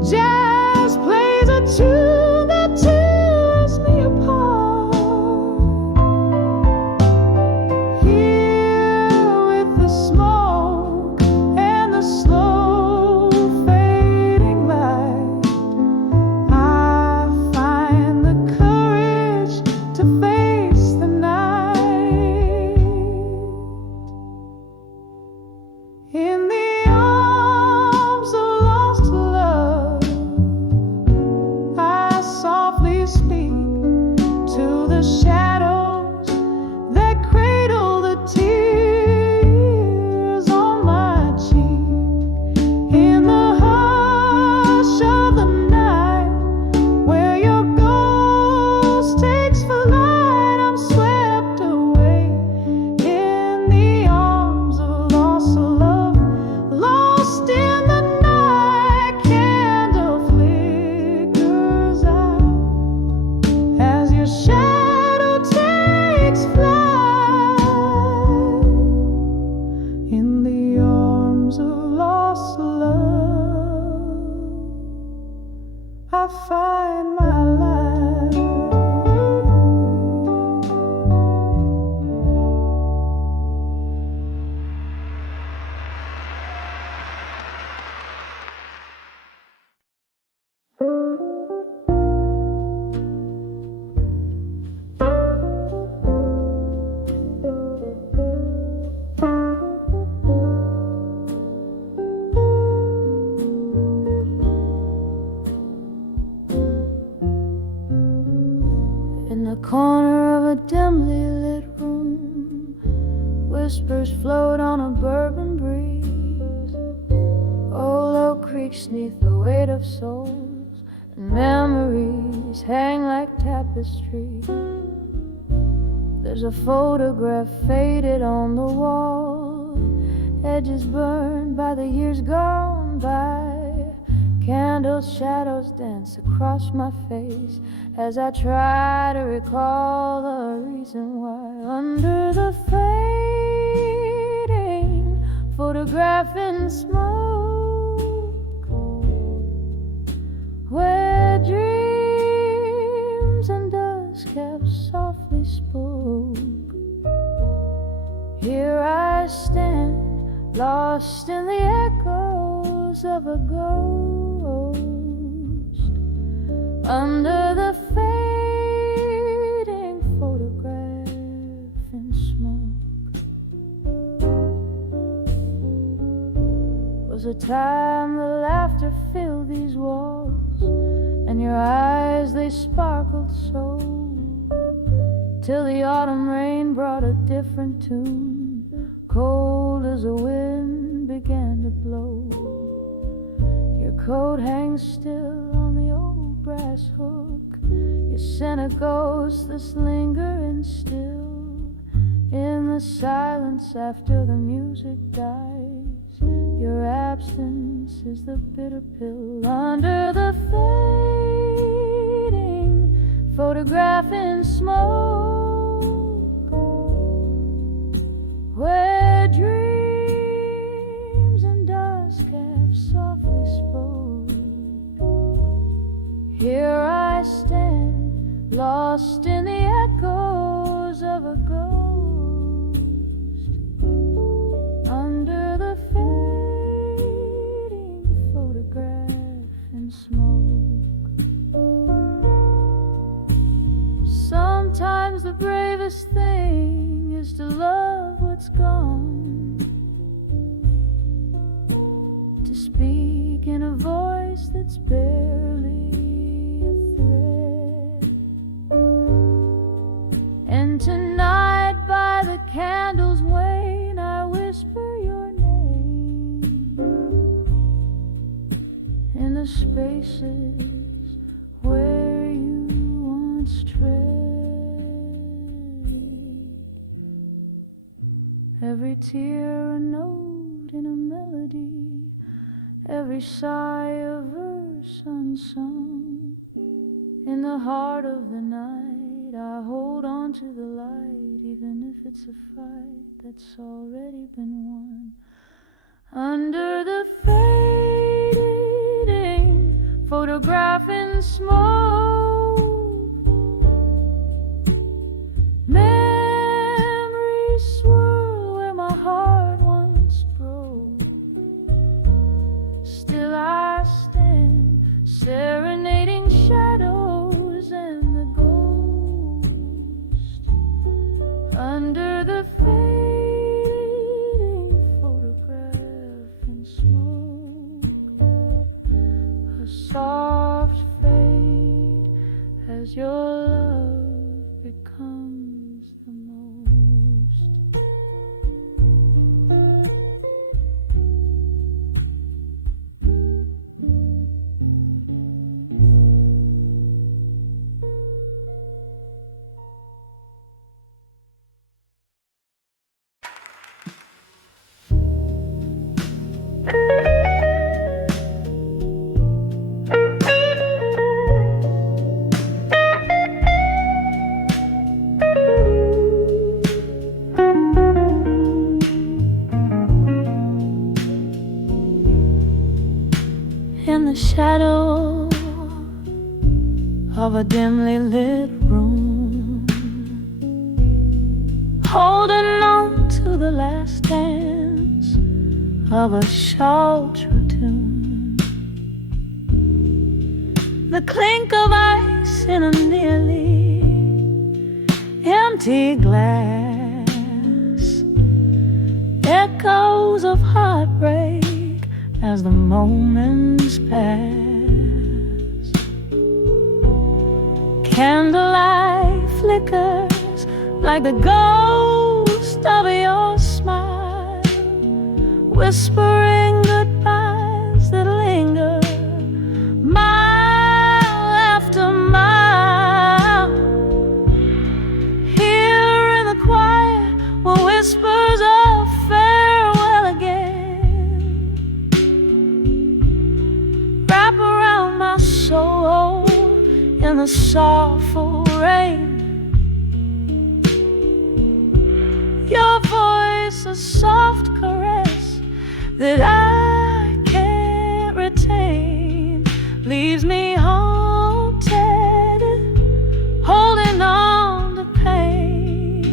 Jazz plays a tune that tears me apart. Here with the smoke and the slow fading light, I find the courage to face the night. In the arms of lost love, I softly speak to the shadows that cradle the tears on my cheek. In the hush of the night, where your ghost takes flight, I'm swept away in the arms of lost love. Lost in the night, candle flickers out as your shadow takes flight. In the arms of lost love, I find my life. In the corner of a dimly lit room, whispers float on a bourbon breeze. Old oak creaks neath the weight of souls, and memories hang like tapestry. There's a photograph faded on the wall, edges burned by the years gone by. Candles, shadows dance across my face as I try to recall the reason why. Under the fading photograph in smoke, where dreams and dust have softly spoke. Here I stand, lost in the echoes of a ghost. Under the fading photograph in smoke was a time the laughter filled these walls, and your eyes, they sparkled so, till the autumn rain brought a different tune, cold as a wind began to blow. Your coat hangs still on the old brass hook, and a ghost that's lingering still in the silence after the music dies. Your absence is the bitter pill under the fading photograph in smoke, where dreams and dust have softly spoke. Here I stand, lost in the echoes of a ghost, under the fading photograph in smoke. Sometimes the bravest thing is to love what's gone, to speak in a voice that's barely a thread. And tonight by the candle's wane I whisper your name in the spaces where you once tread. Every tear a note in a melody, every sigh a verse unsung. In the heart of the night I hold on to the light, even if it's a fight that's already been won. Under the fading photograph in smoke, memories swirl where my heart once broke. Still I stand, serenading shadows and the ghost, under the fading photograph in smoke. A soft fade as your love becomes the most. In the shadow of a dimly lit room, holding on to the last dance of a sultry tune, the clink of ice in a nearly empty glass, echoes of heartbreak as the moments pass. Candlelight flickers like the ghost of your smile, whispering goodbyes that linger mile after mile. Here in the quiet were whispers of farewell again, wrap around my soul in the soulful rain. Your voice, a soft caress that I can't retain, leaves me haunted, holding on to pain.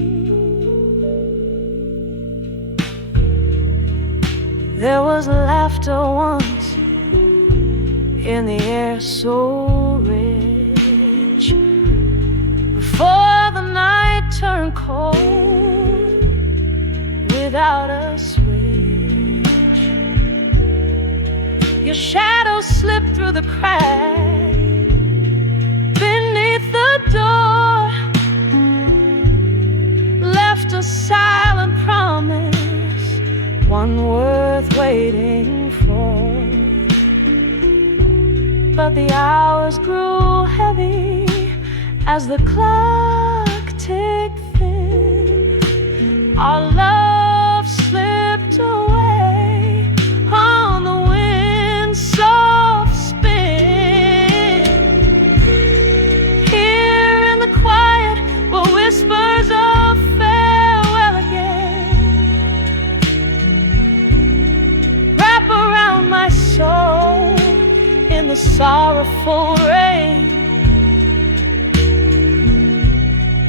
There was laughter once in the air so rich, before the night turned cold without a switch. Your shadow slipped through the crack beneath the door, left a silent promise, one worth waiting for. But the hours grew heavy as the clock ticked thin. Our love slipped away on the wind's soft spin. Here in the quiet were whispers of farewell again. Wrap around my soul in the sorrowful rain.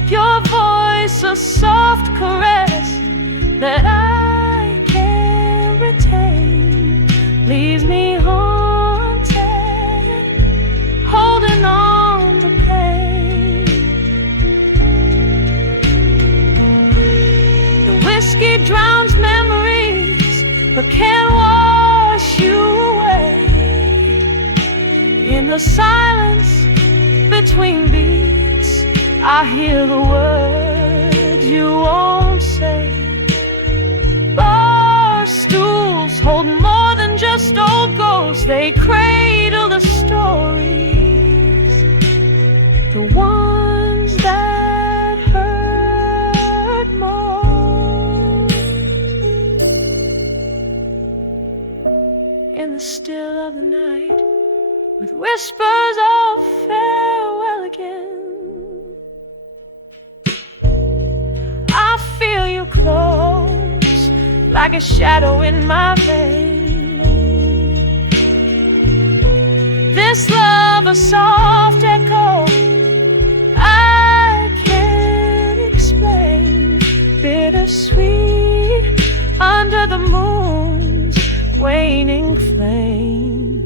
Your voice, a soft caress that I can't retain, leaves me haunted, holding on to pain. The whiskey drowns memories, but can't wash you away. In the silence between beats, I hear the words you won't say. Bar stools hold more than just old ghosts. They cradle the stories, the ones that hurt most. In the still of the night, with whispers of farewell again, I feel you close, like a shadow in my vein. This love, a soft echo, I can't explain. Bittersweet under the moon's waning flame,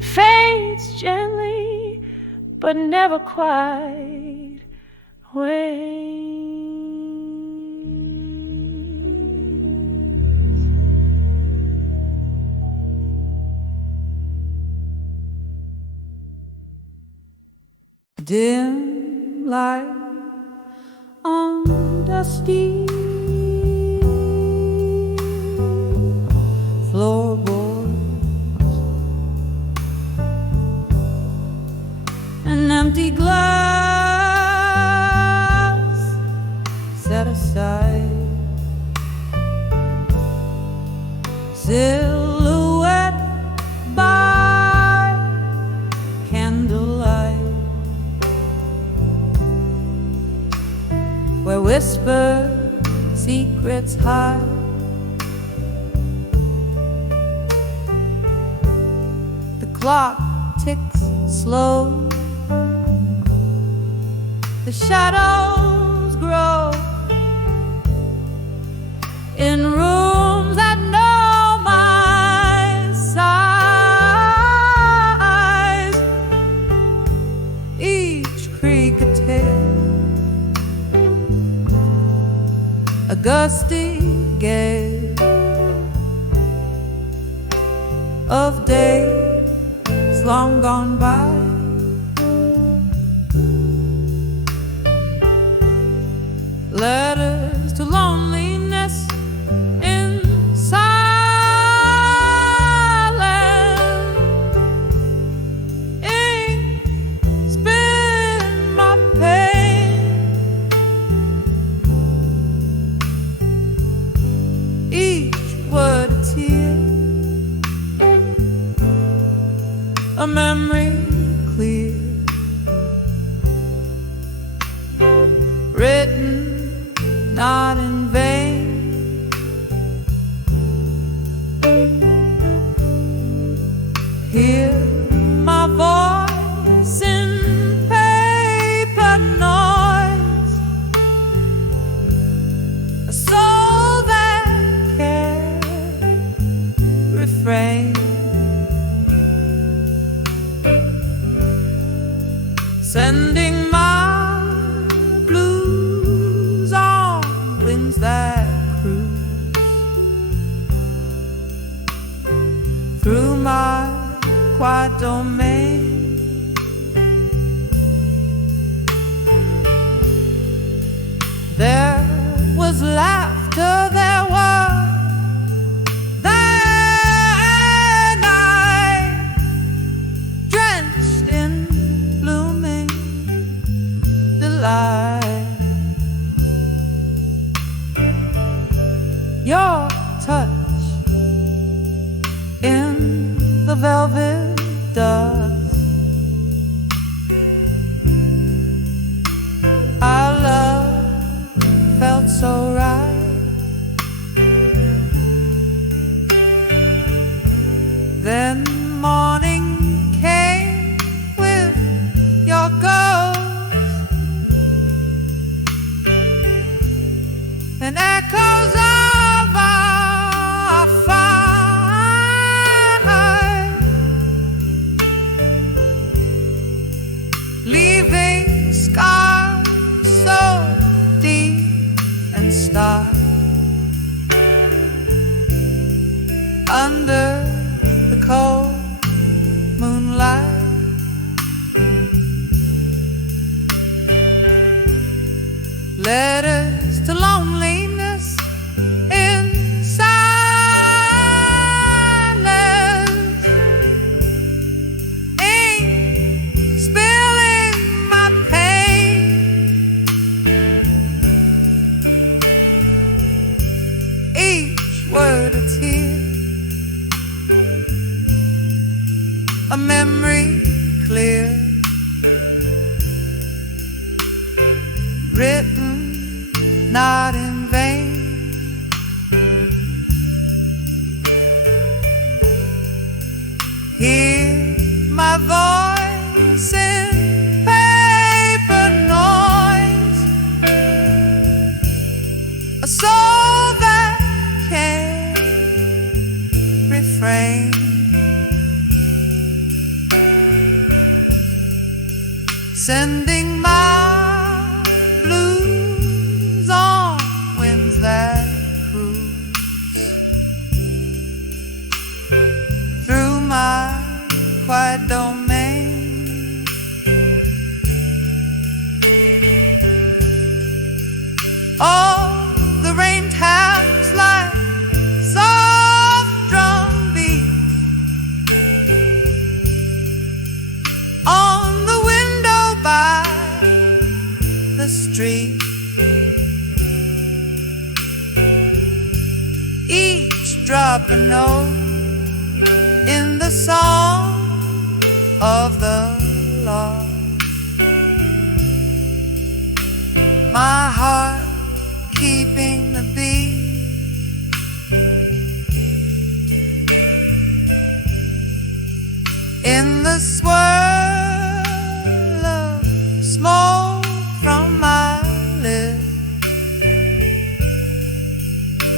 fades gently, but never quite wanes. Dim light on dusty floorboards, an empty glass set aside, silhouette by candlelight, where whispered secrets hide. The clock ticks slow, the shadows grow in rooms that know my size. Each creak a tale, a gusty gale of days long gone by. Letters to loneliness in silence. Ink spin my pain. Each word a tear, a memory clear, written not in vain. Hear my voice in paper noise, a soul that can't refrain, sending my blues on winds that cruise through my quiet domain. There was laughter, there was that night, drenched in blooming light. Your touch in the velvet dust. Our love felt so right. Then morning came with your ghost and echoes of our fire, leaving scars so deep and stark under the cold moonlight. Letters to loneliness in silence, ink spilling my pain. Each word a tear, a memory clear, written not in vain. Hear my voice in paper noise, a soul that can't refrain. Sending my blues on winds that cruise through my quiet domain. Oh, the rain taps like soft drum beats on the window by the street. Each drop a note in the song of the lost. My heart keeping the beat, in the swirl of smoke from my lips.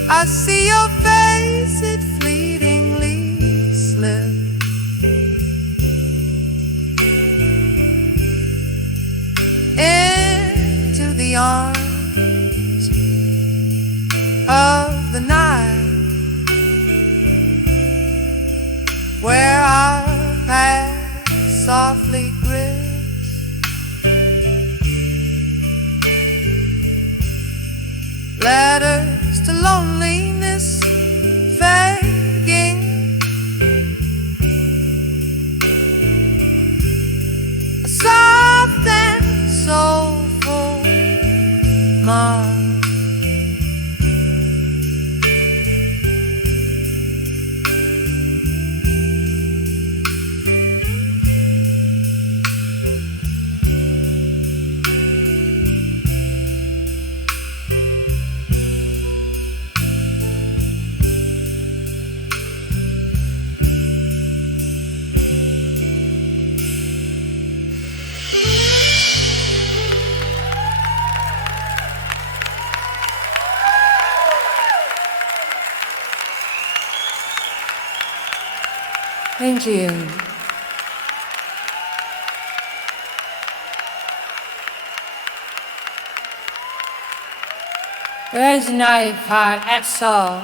I see your face, it fleetingly slips into the arms of the night, where our past softly grips. Letters to loneliness fading, a soft and soulful march. Thank you. Where's knife hard axle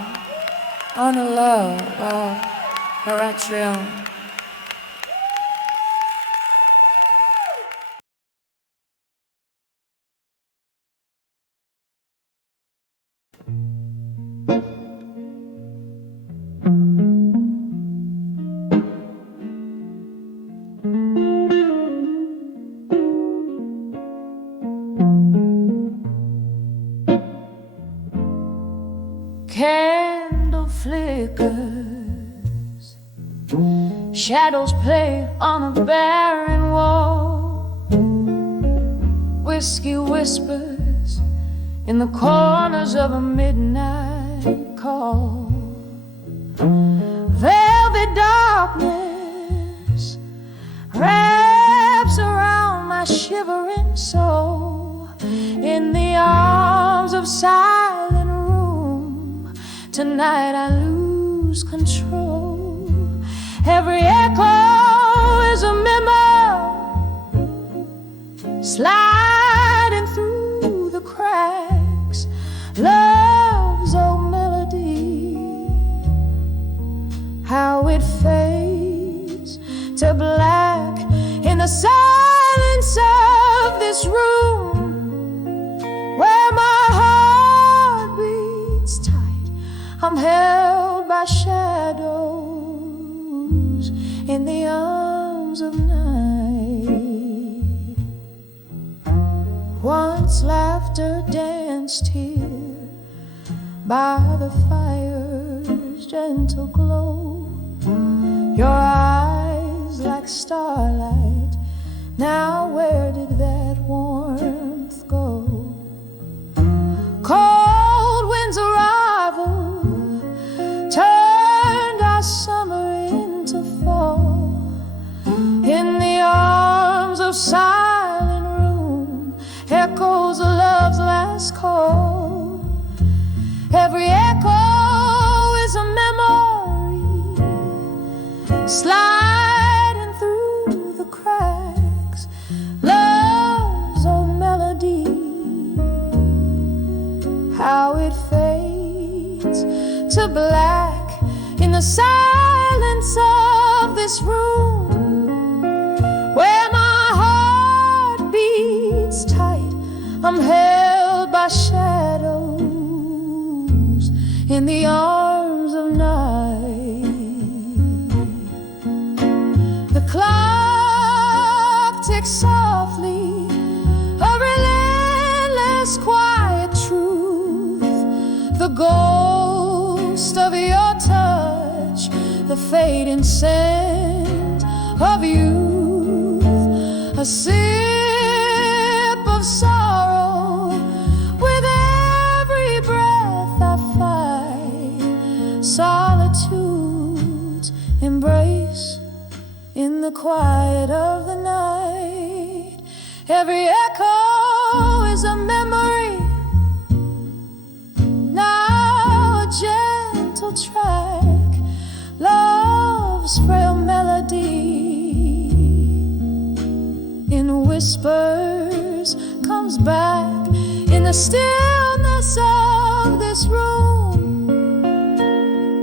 on the low of Horatio? candle flickers, shadows play on a barren wall. Whiskey whispers in the corners of a midnight call. Velvet darkness wraps around my shivering soul. In the arms of silent room, tonight I lose control. Every echo is a memory sliding through the cracks. Love's old melody, how it fades to black in the silence of this room, where my heart beats tight. I'm held by shadows in the arms of night. Once laughter danced here by the fire's gentle glow. Your eyes like starlight, now where did that warmth go? Cold wind's arrival turned our summer into fall. In the arms of silent room echoes of love's last call. Every echo is a memory sliding through the cracks. Love's old melody, how it fades to black in the silence of this room, where my heart beats tight. I'm held by shadows in the arms of night. The clock ticks softly, a relentless quiet truth. The ghost of your touch, the fading scent of youth. A sip of sorrow with every breath I fight. Solitude's embrace in the quiet of the night. Every echo is a memory, now a gentle track. Love's frail melody in whispers comes back in the stillness of this room.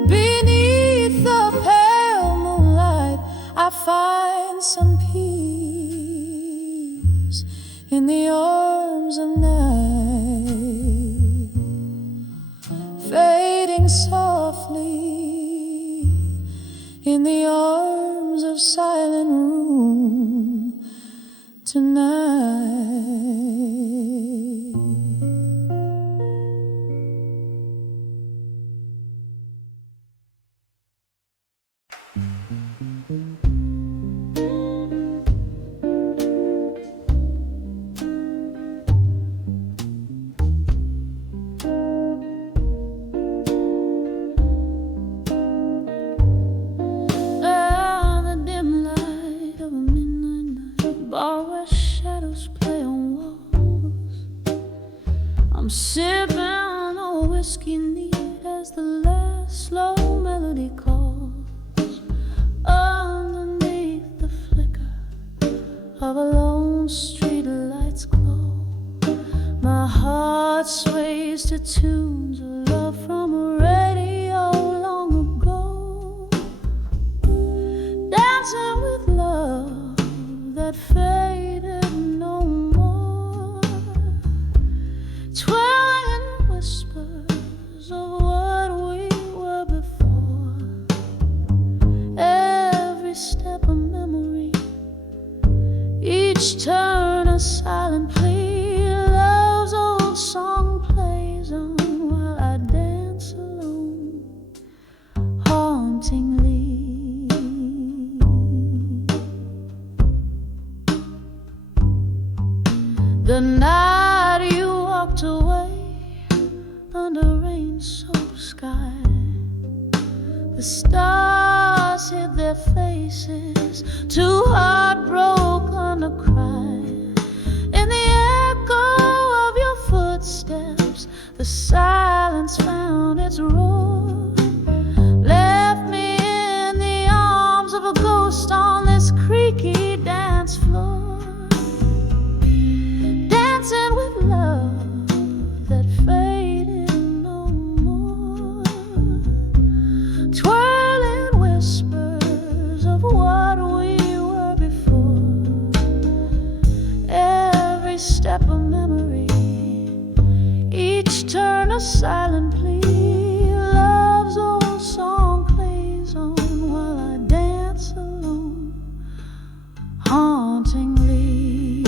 Beneath the pale moonlight I find some peace in the arms of night, fading softly in the arms of silent room tonight. I'm sipping on a whiskey neat as the last slow melody calls. Underneath the flicker of a lone street light's glow, my heart sways to tunes of love from a radio long ago. Dancing with love that faded no more, twirling in whispers of what we were before. Every step a memory, each turn a silent plea. Love's old song plays on while I dance alone. away under rain-soaked sky. The stars hid their faces, too heartbroken to cry. In the echo of your footsteps, the silence found its roar, left me in the arms of a ghost on this creaky dance floor, dancing with love that faded no more, twirling whispers of what we were before. Every step a memory, each turn a silent plea. Love's old song plays on while I dance alone, hauntingly.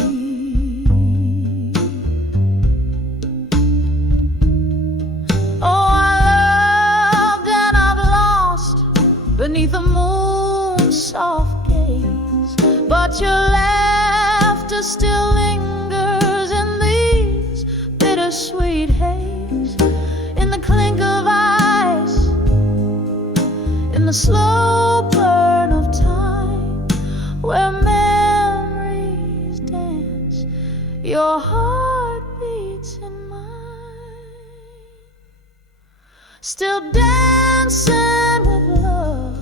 Oh, I loved and I've lost beneath the moon's soft gaze, but your laughter still lingers in these bittersweet haze, in the clink of ice, in the slow burn of time, where memories dance, your heart beats in mine, still dancing with love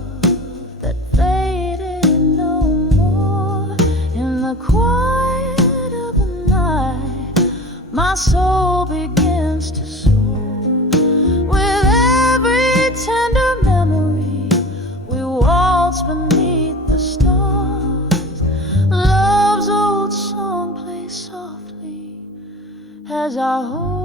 that faded no more. In the quiet of the night, my soul begins to soar. With every tender memory, we waltz beneath the stars. Love's old song plays softly as I hold